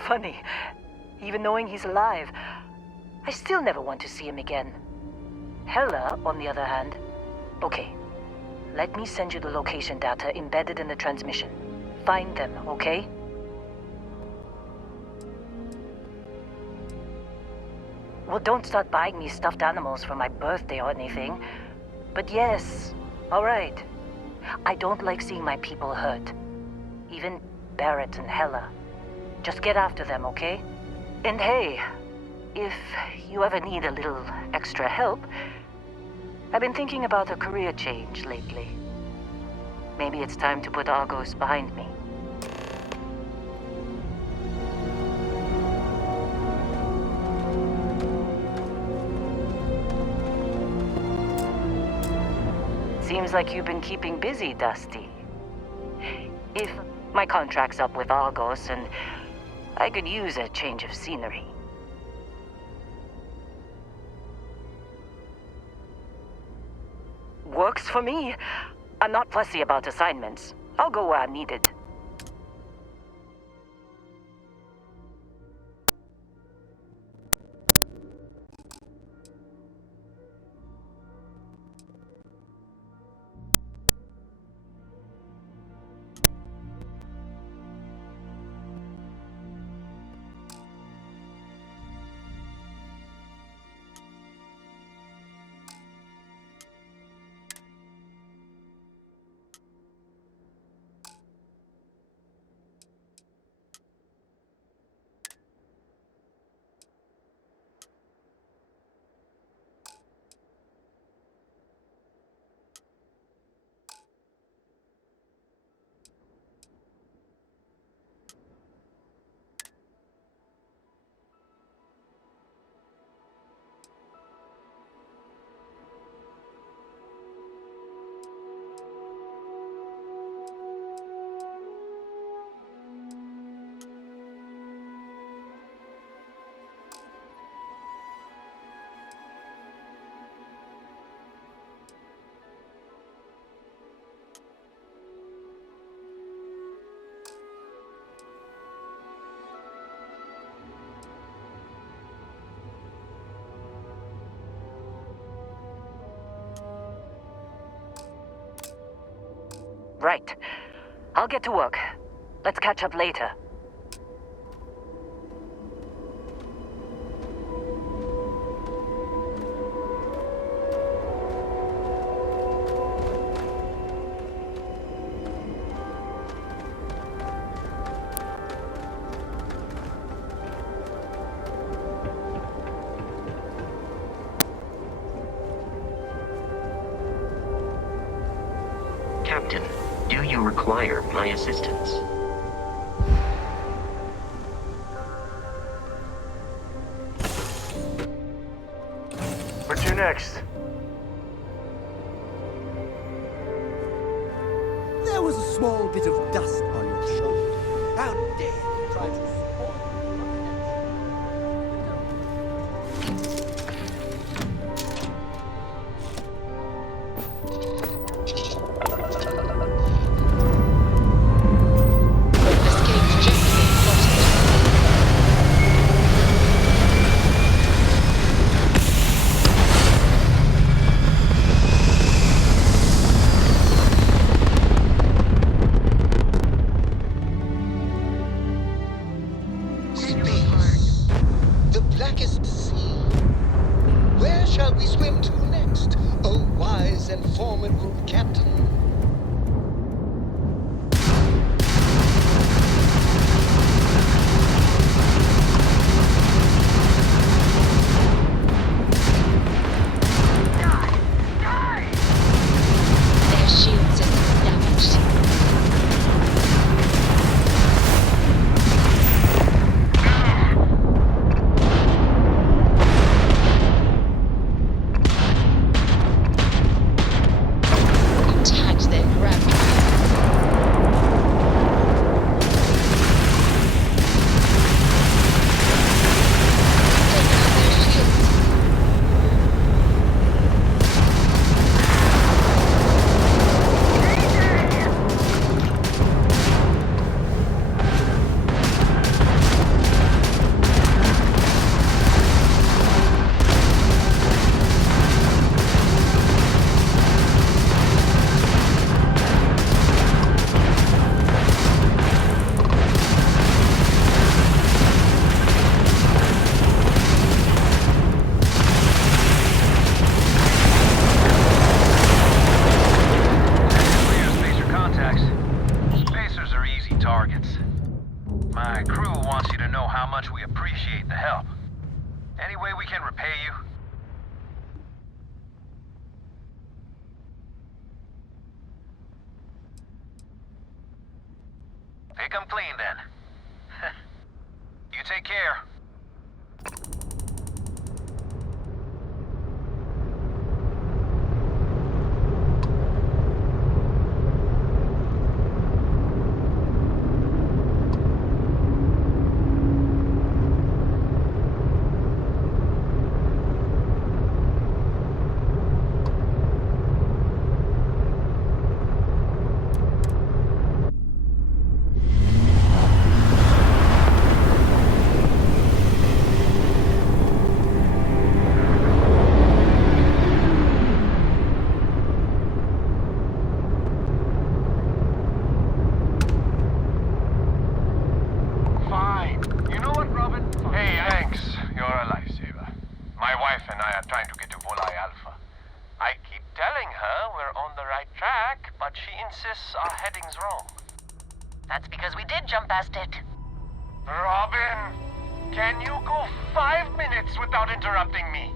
Funny. Even knowing he's alive, I still never want to see him again. Hella, on the other hand. Okay. Let me send you the location data embedded in the transmission. Find them, okay? Well, don't start buying me stuffed animals for my birthday or anything. But yes, all right. I don't like seeing my people hurt. Even Barrett and Hella. Just get after them, okay? And hey, if you ever need a little extra help, I've been thinking about a career change lately. Maybe it's time to put Argos behind me. Seems like you've been keeping busy, Dusty. If my contract's up with Argos, and I could use a change of scenery. Works for me. I'm not fussy about assignments. I'll go where I'm needed. Right. I'll get to work. Let's catch up later. Captain, do you require my assistance? you next? There was a small bit of dust on your shoulder. How dare you try to spoil The blackest sea. Where shall we swim to next, O wise and formidable captain? Their shields are damaged. Attack their grab. Take out their shields. Spacer contacts. Spacers are easy targets. My crew wants you to know how much we appreciate the help. Any way we can repay you? Pick 'em clean then. You take care. Fine. You know what, Robin? Hey, thanks. You're a lifesaver. My wife and I are trying to get to Volai Alpha. I keep telling her we're on the right track, but she insists our heading's wrong. That's because we did jump past it. Robin, can you go 5 minutes without interrupting me?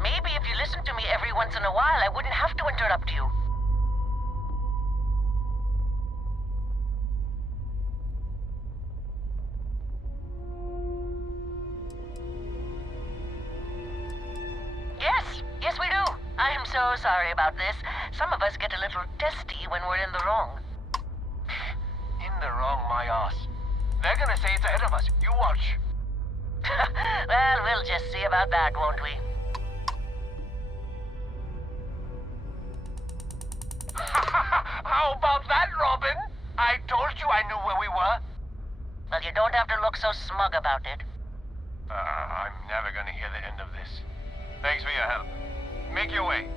Maybe if you listened to me every once in a while, I wouldn't have to interrupt you. Yes, we do. I am so sorry about this. Some of us get a little testy when we're in the wrong. In the wrong, my ass. They're gonna say it's ahead of us. You watch. Well, we'll just see about that, won't we? How about that, Robin? I told you I knew where we were. Well, you don't have to look so smug about it. I'm never gonna hear the end of this. Thanks for your help. Make your way.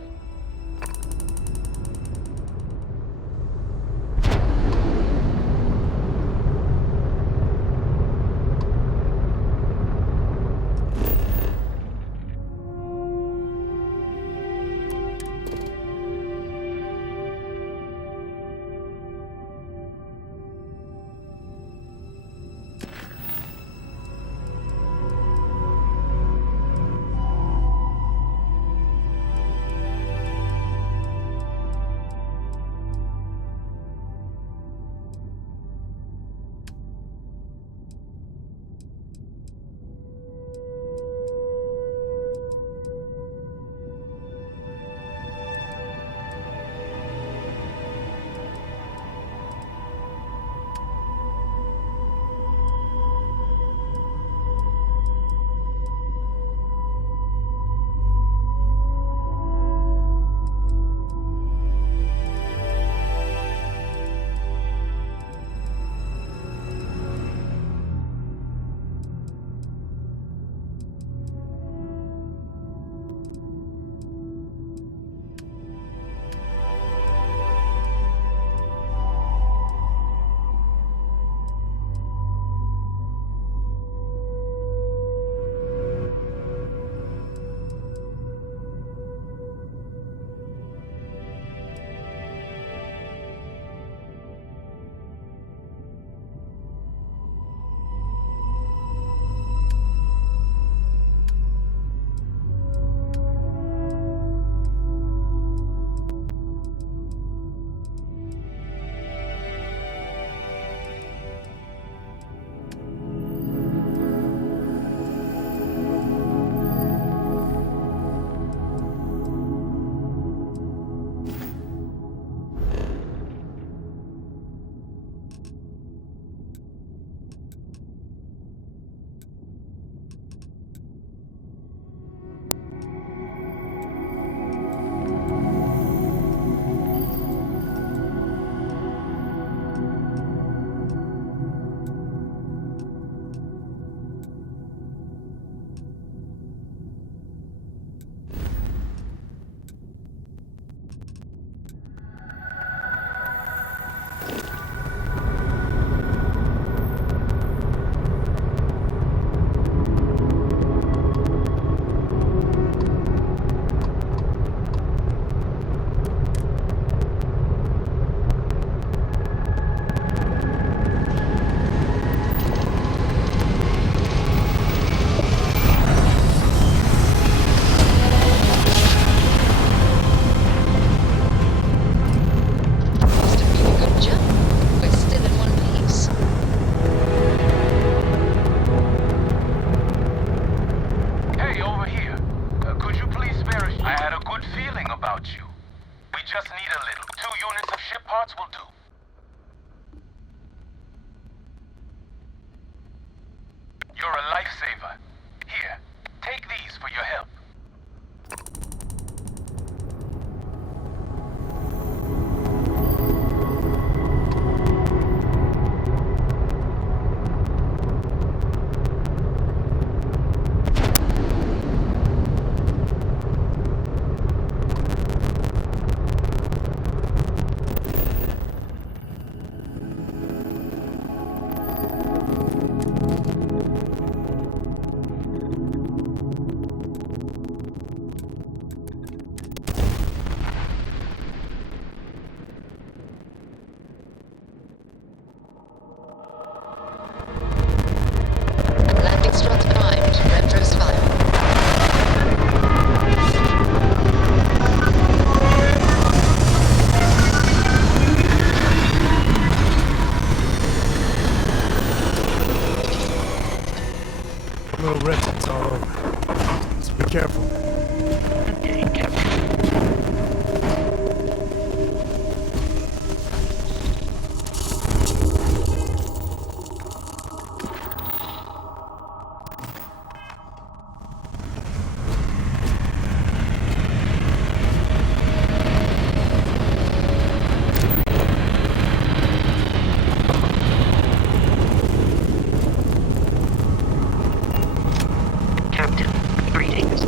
lifesaver. Here, take these for your help. Landing struts primed. Retros fire. Little rift, all over. So be careful. Captain, greetings.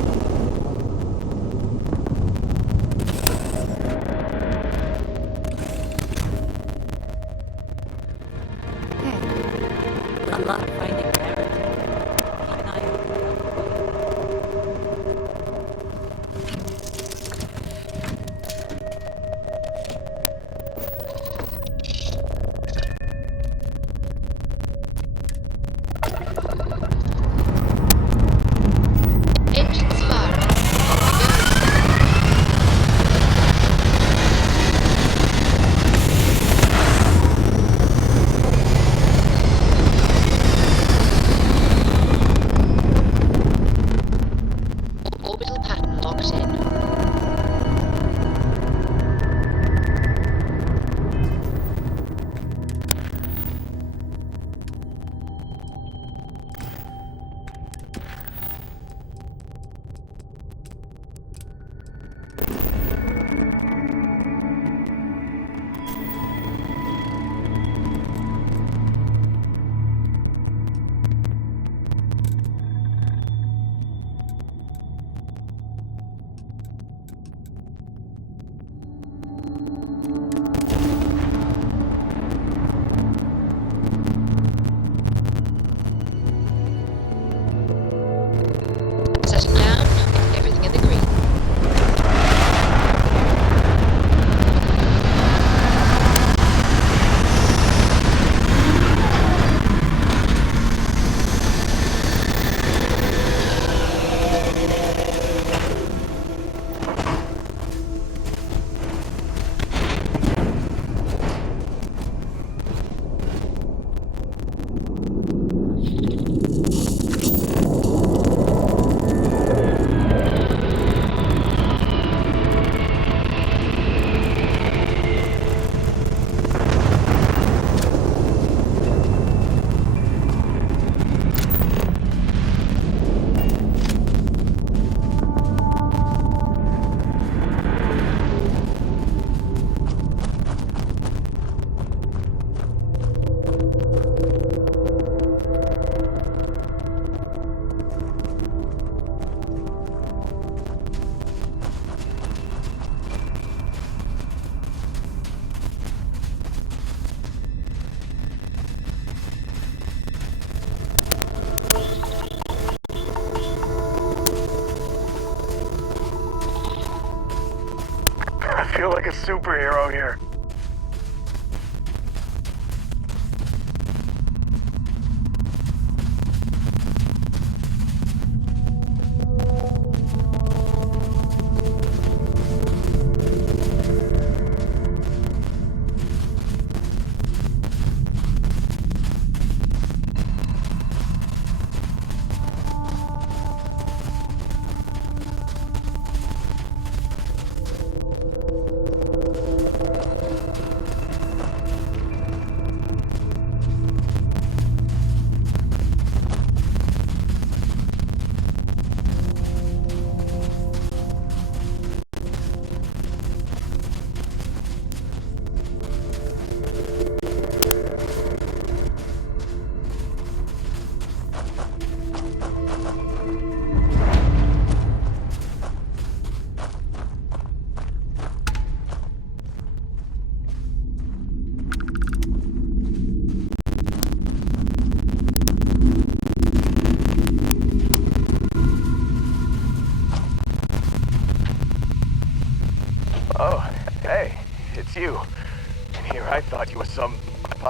I'm not finding Barrett. Can I open up? Engines firing. Orbital pattern locked in. Setting down. Everything in the green. I feel like a superhero here.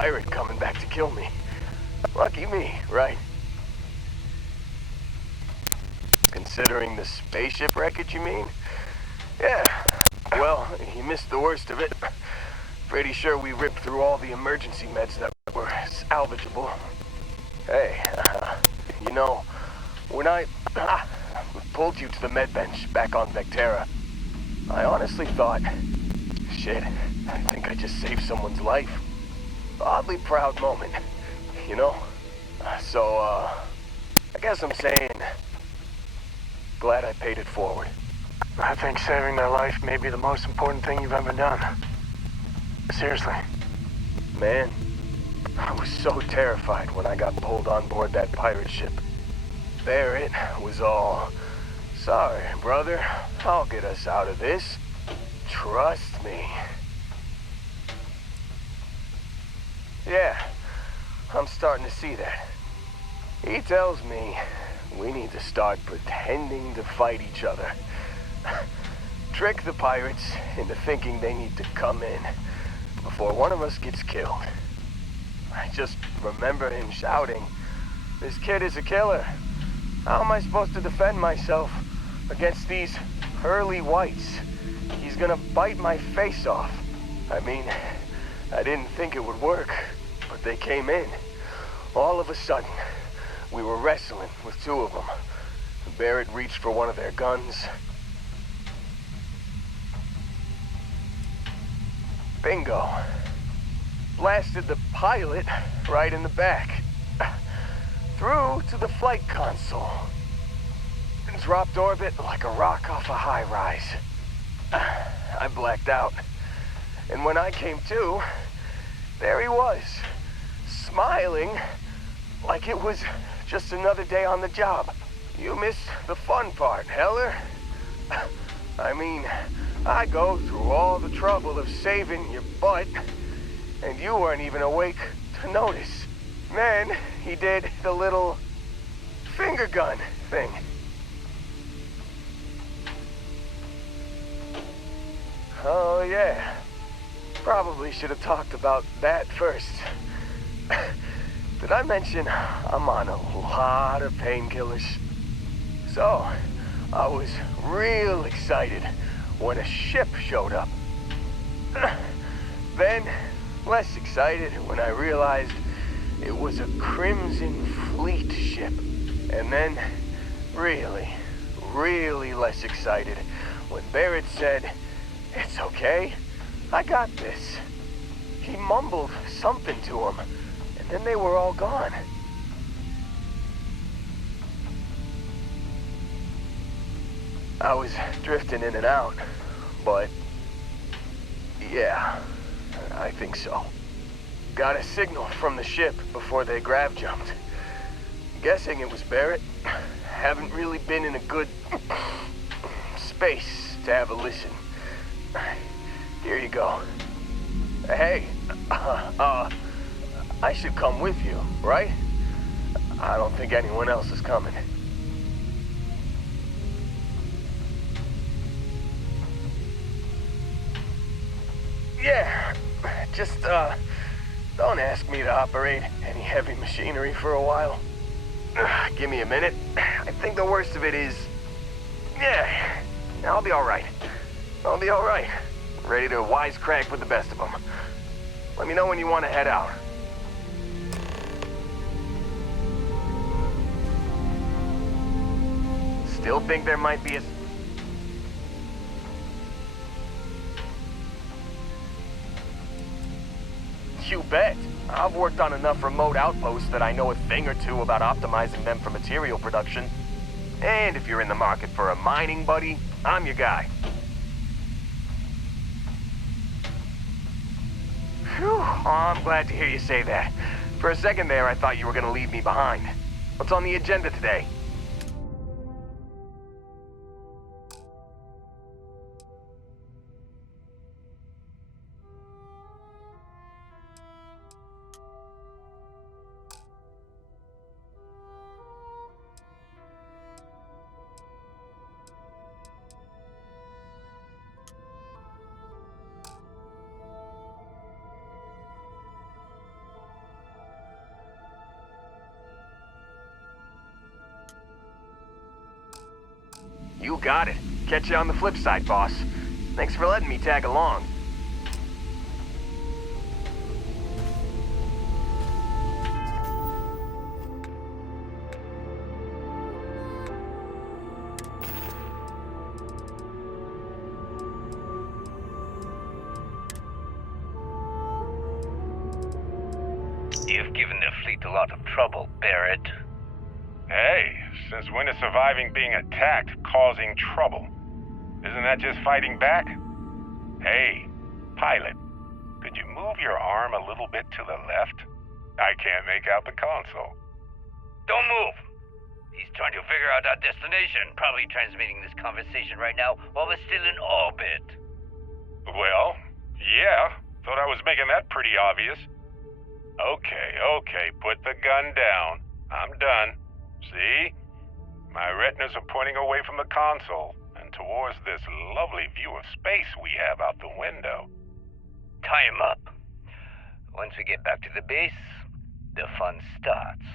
pirate coming back to kill me. Lucky me, right? Considering the spaceship wreckage, you mean? Yeah. Well, you missed the worst of it. Pretty sure we ripped through all the emergency meds that were salvageable. Hey, you know, when I pulled you to the med bench back on Vectera, I honestly thought, shit, I think I just saved someone's life. Oddly proud moment, you know? So, I guess I'm saying, glad I paid it forward. I think saving their life may be the most important thing you've ever done. Seriously. Man, I was so terrified when I got pulled on board that pirate ship. Barrett was all, sorry, brother, I'll get us out of this. Trust me. Yeah, I'm starting to see that. He tells me we need to start pretending to fight each other. Trick the pirates into thinking they need to come in before one of us gets killed. I just remember him shouting, "This kid is a killer. How am I supposed to defend myself against these pearly whites? He's gonna bite my face off." I mean, I didn't think it would work, but they came in. All of a sudden, we were wrestling with two of them. Barrett reached for one of their guns. Bingo. Blasted the pilot right in the back. Through to the flight console. And dropped orbit like a rock off a high-rise. I blacked out. And when I came to, there he was, smiling like it was just another day on the job. You missed the fun part, Heller. I mean, I go through all the trouble of saving your butt, and you weren't even awake to notice. Then he did the little finger gun thing. Oh yeah, probably should have talked about that first. Did I mention I'm on a lot of painkillers? So, I was real excited when a ship showed up. Then, less excited when I realized it was a Crimson Fleet ship. And then, really, really less excited when Barrett said, "It's okay, I got this." He mumbled something to him, and then they were all gone. I was drifting in and out, but yeah, I think so. Got a signal from the ship before they grav jumped. Guessing it was Barrett. Haven't really been in a good space to have a listen. Here you go. Hey, I should come with you, right? I don't think anyone else is coming. Yeah, just, don't ask me to operate any heavy machinery for a while. Give me a minute. I think the worst of it is... Yeah, I'll be alright. I'll be alright. Ready to wisecrack with the best of them. Let me know when you want to head out. Still think there might be a... You bet. I've worked on enough remote outposts that I know a thing or two about optimizing them for material production. And if you're in the market for a mining buddy, I'm your guy. Phew, oh, I'm glad to hear you say that. For a second there, I thought you were gonna leave me behind. What's on the agenda today? You got it. Catch you on the flip side, boss. Thanks for letting me tag along. You've given the fleet a lot of trouble, Barrett. Hey, since when is surviving being attacked causing trouble? Isn't that just fighting back? Hey, pilot, could you move your arm a little bit to the left? I can't make out the console. Don't move! He's trying to figure out our destination, probably transmitting this conversation right now while we're still in orbit. Well, yeah, thought I was making that pretty obvious. Okay, put the gun down. I'm done. See? My retinas are pointing away from the console and towards this lovely view of space we have out the window. Tie him up. Once we get back to the base, the fun starts.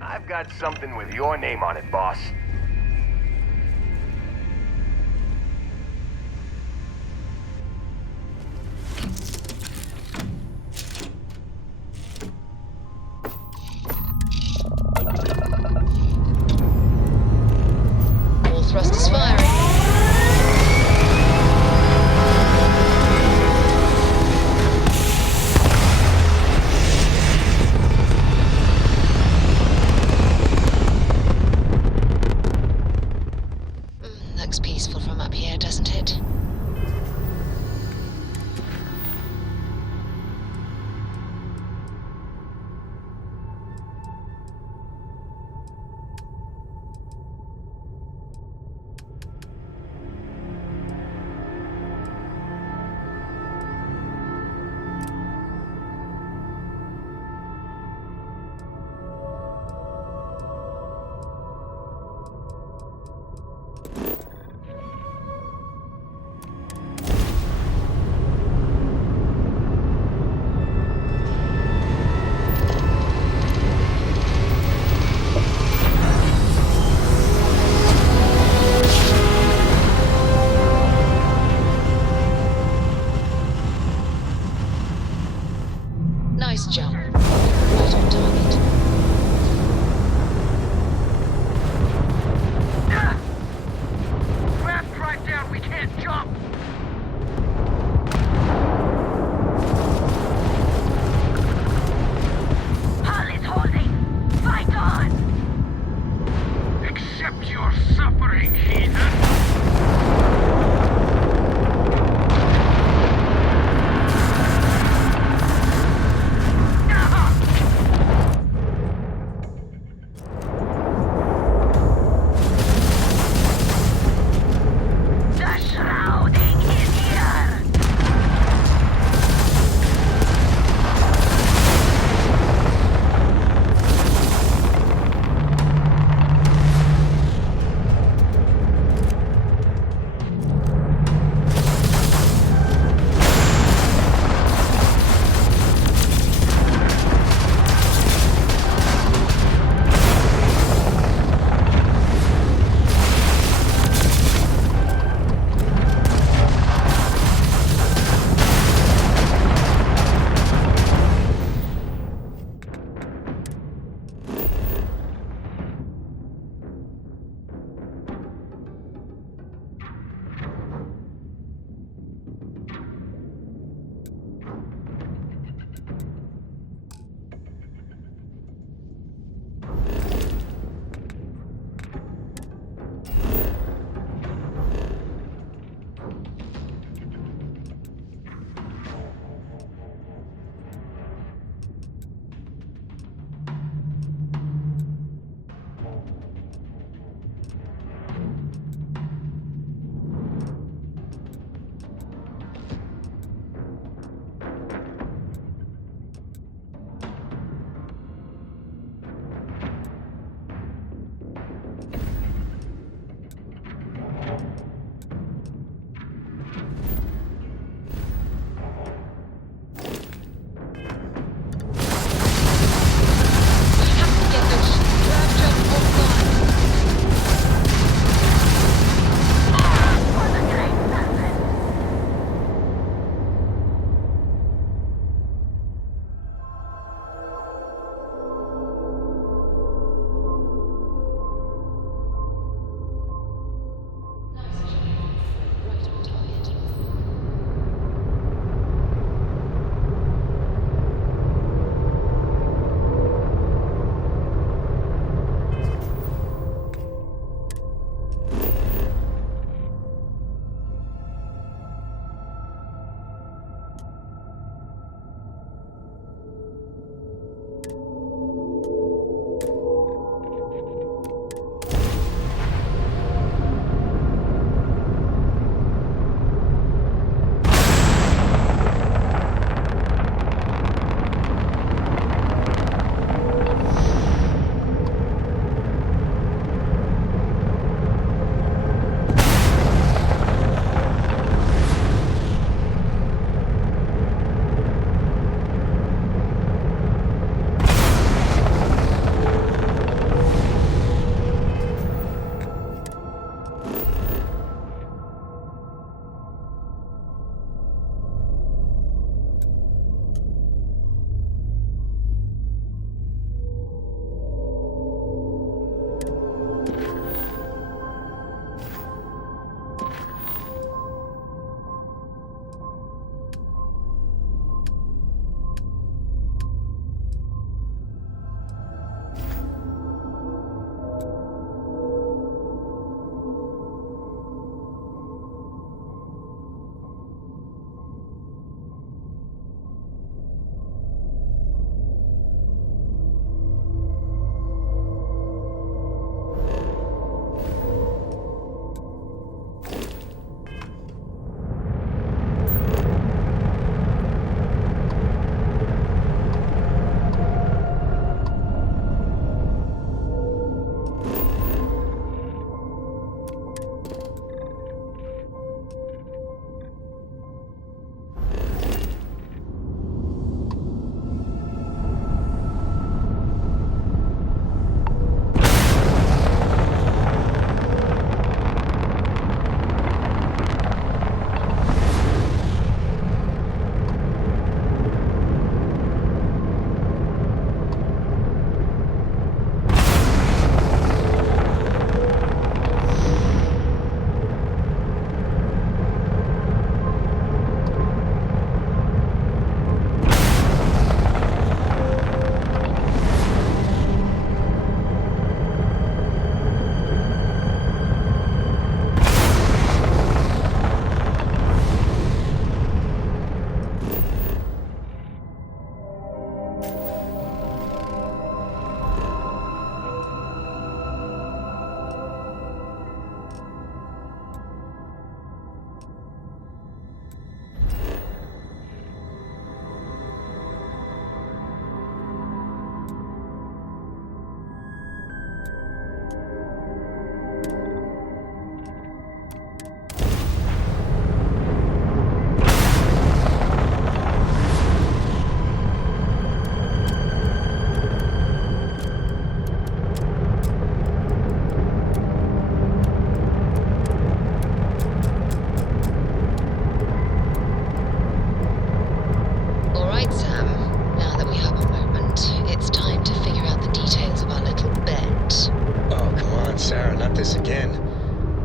I've got something with your name on it, boss. All thrusters firing. looks peaceful from up here, doesn't it? Nice jump. Right on target. Raft right down, we can't jump! Hull is holding! Fight on! Accept your suffering, heathen!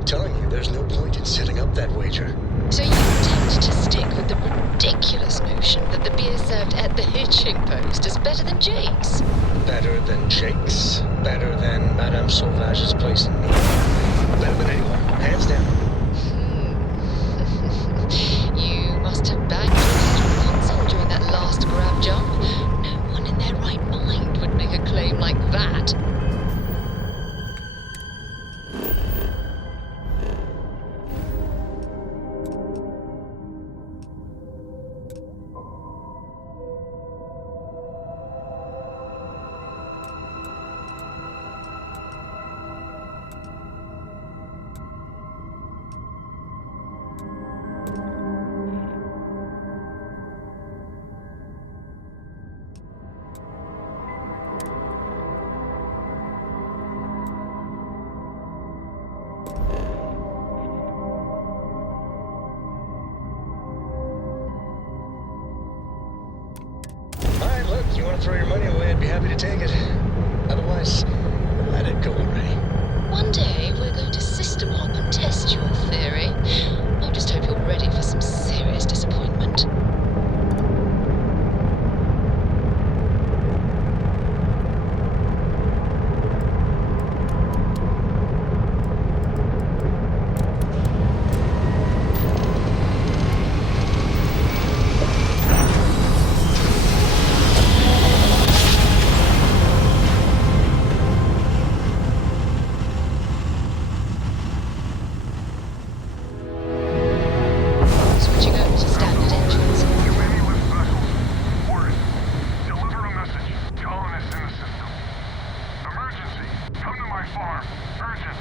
telling you, there's no point in setting up that wager. So you intend to stick with the ridiculous notion that the beer served at the hitching post is better than Jake's? Better than Jake's? Better than Madame Sauvage's place in Nice? Better than anywhere, hands down. You must have banged your console during that last grab jump. No one in their right mind would make a claim like that. Alright, look, you want to throw your money away, I'd be happy to take it. Otherwise, let it go already. One day, we're going to system hop and test your theory. I just hope you're ready for some serious disappointment. Switching over to standard engines. Deliver a message. Colonists in the system. Emergency. Come to my farm. Urgent.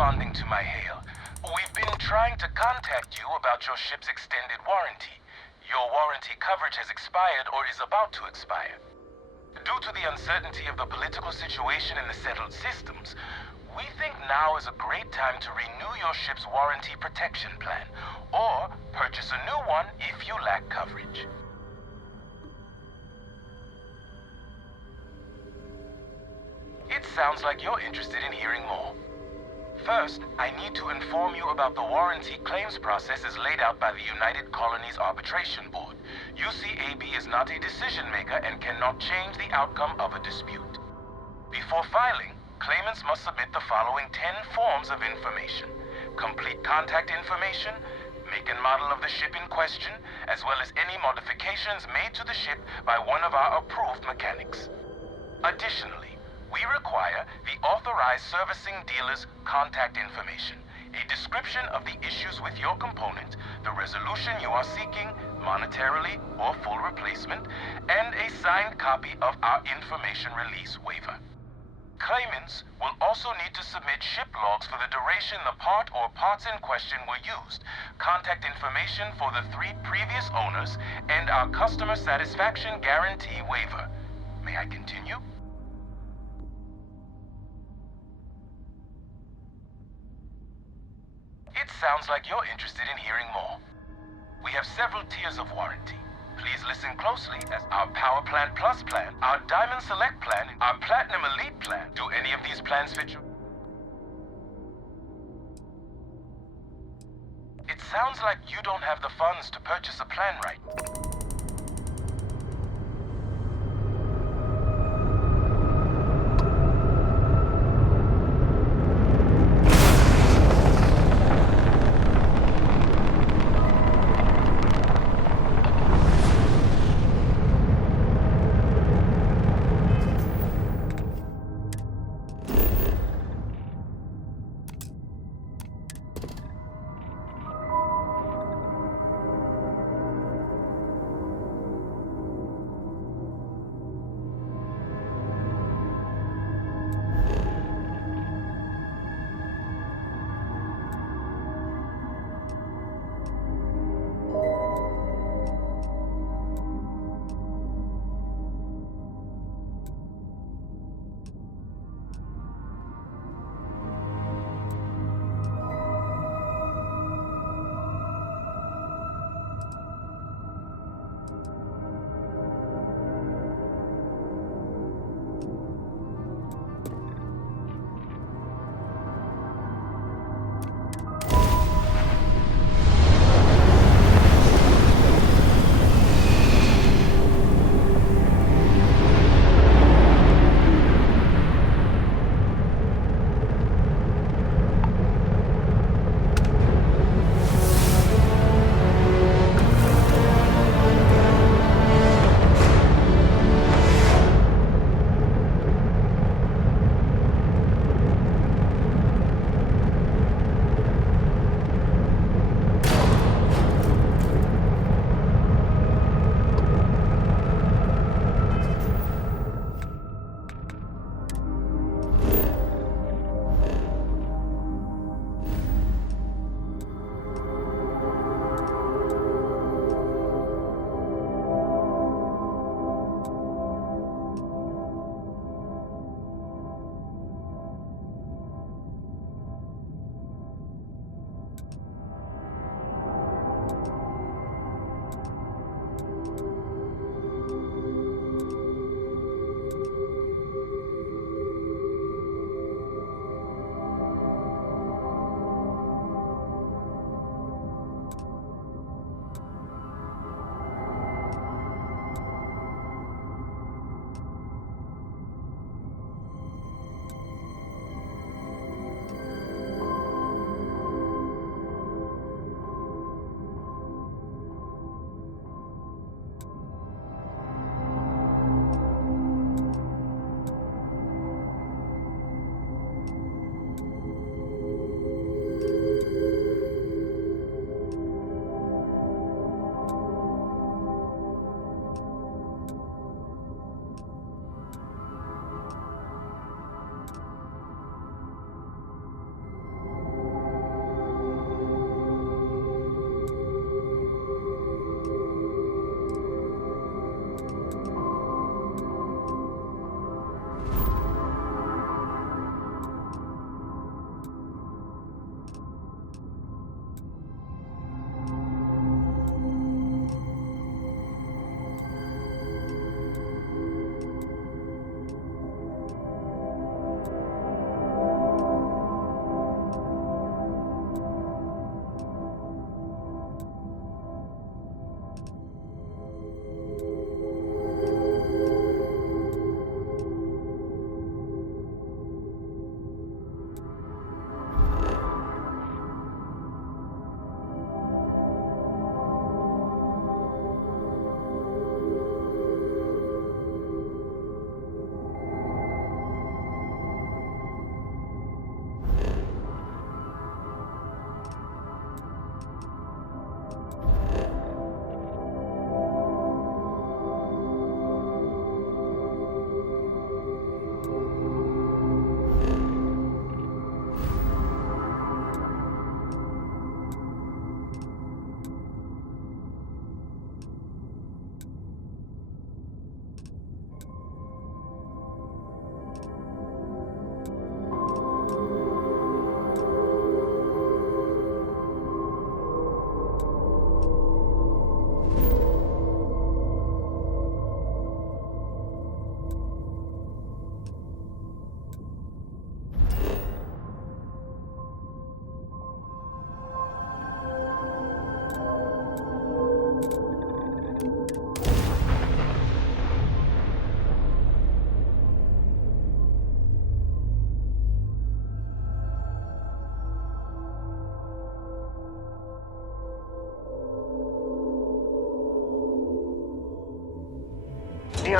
responding to my hail. We've been trying to contact you about your ship's extended warranty. Your warranty coverage has expired or is about to expire. Due to the uncertainty of the political situation in the settled systems, we think now is a great time to renew your ship's warranty protection plan, or purchase a new one if you lack coverage. It sounds like you're interested in hearing more. First, I need to inform you about the warranty claims process as laid out by the United Colonies Arbitration Board. UCAB is not a decision maker and cannot change the outcome of a dispute. Before filing, claimants must submit the following 10 forms of information: complete contact information, make and model of the ship in question, as well as any modifications made to the ship by one of our approved mechanics. Additionally, we require the authorized servicing dealer's contact information, a description of the issues with your component, the resolution you are seeking, monetarily or full replacement, and a signed copy of our information release waiver. Claimants will also need to submit ship logs for the duration the part or parts in question were used, contact information for the 3 previous owners, and our customer satisfaction guarantee waiver. May I continue? It sounds like you're interested in hearing more. We have several tiers of warranty. Please listen closely as our Power Plan Plus plan, our Diamond Select plan, our Platinum Elite plan. Do any of these plans fit you? It sounds like you don't have the funds to purchase a plan right.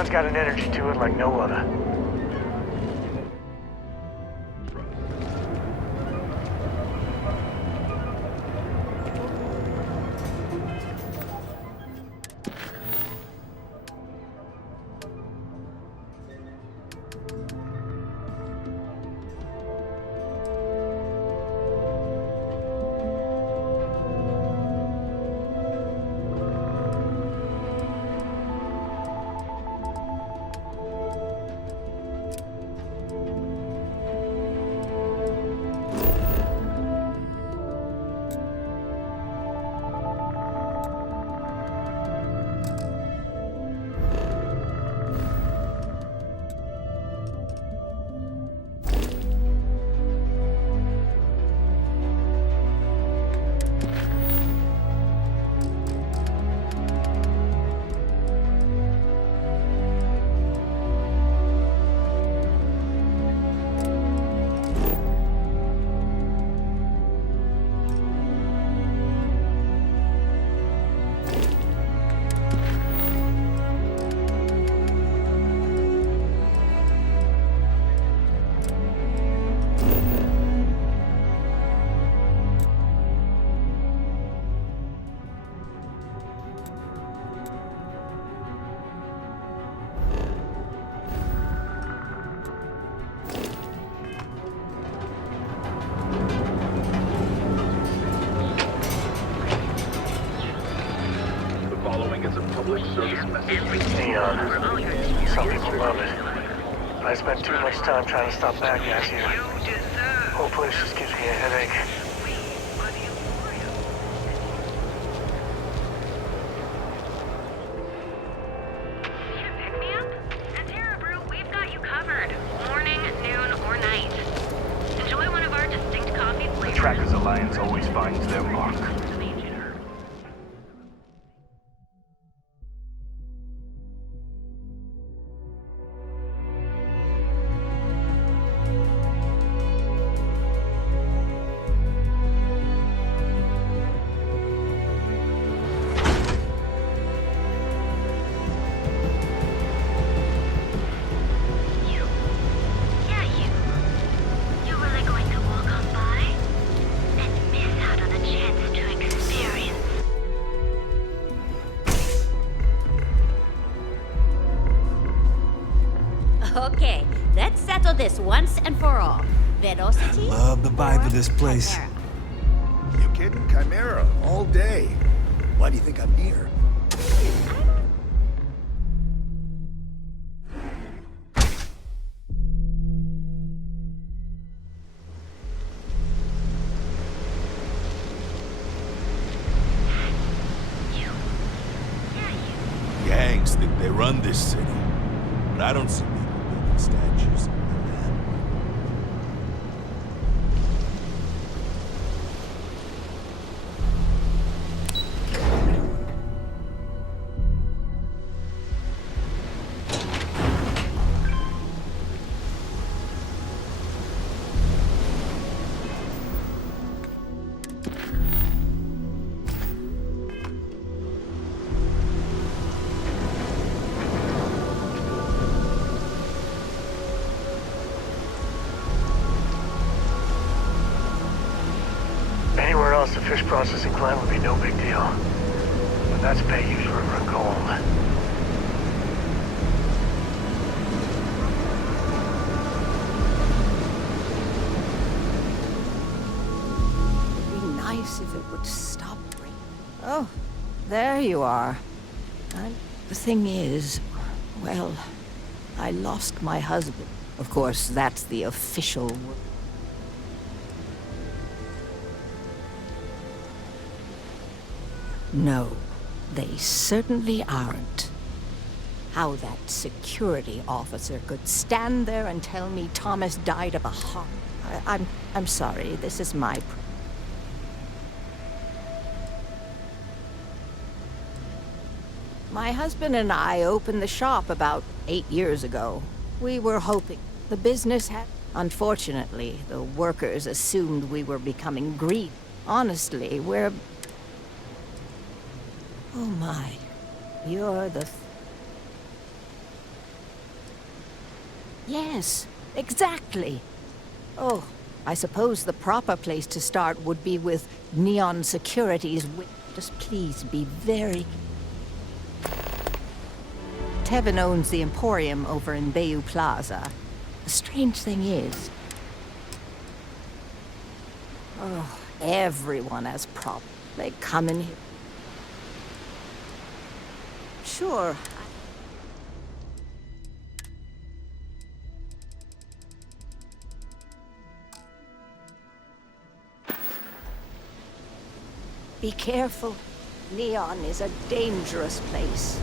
town's got an energy to it like no other. Neon. Some people love it. I spent too much time trying to stop bad guys here. Whole place just gives me a headache. The Trackers Alliance always finds their mark. Okay, let's settle this once and for all. Velocity? Love the vibe of this place. You kidding? Chimera, all day. Why do you think I'm here? Gangs think they run this city, but I don't see people building statues. Anywhere else, the fish processing plant would be no big deal. But that's Bayou's River of Gold. It'd be nice if it would stop raining. Oh, there you are. And the thing is, well, I lost my husband. Of course, that's the official word. No, they certainly aren't. How that security officer could stand there and tell me Thomas died of a heart. I'm sorry, this is my... My husband and I opened the shop about 8 years ago. We were hoping the business had... Unfortunately, the workers assumed we were becoming greedy. Honestly, we're... Oh my, you're the... Yes, exactly. Oh, I suppose the proper place to start would be with Neon Security's. Just please be very. Tevin owns the Emporium over in Bayou Plaza. The strange thing is, everyone has problems. They come in here. Sure. Be careful. Neon is a dangerous place.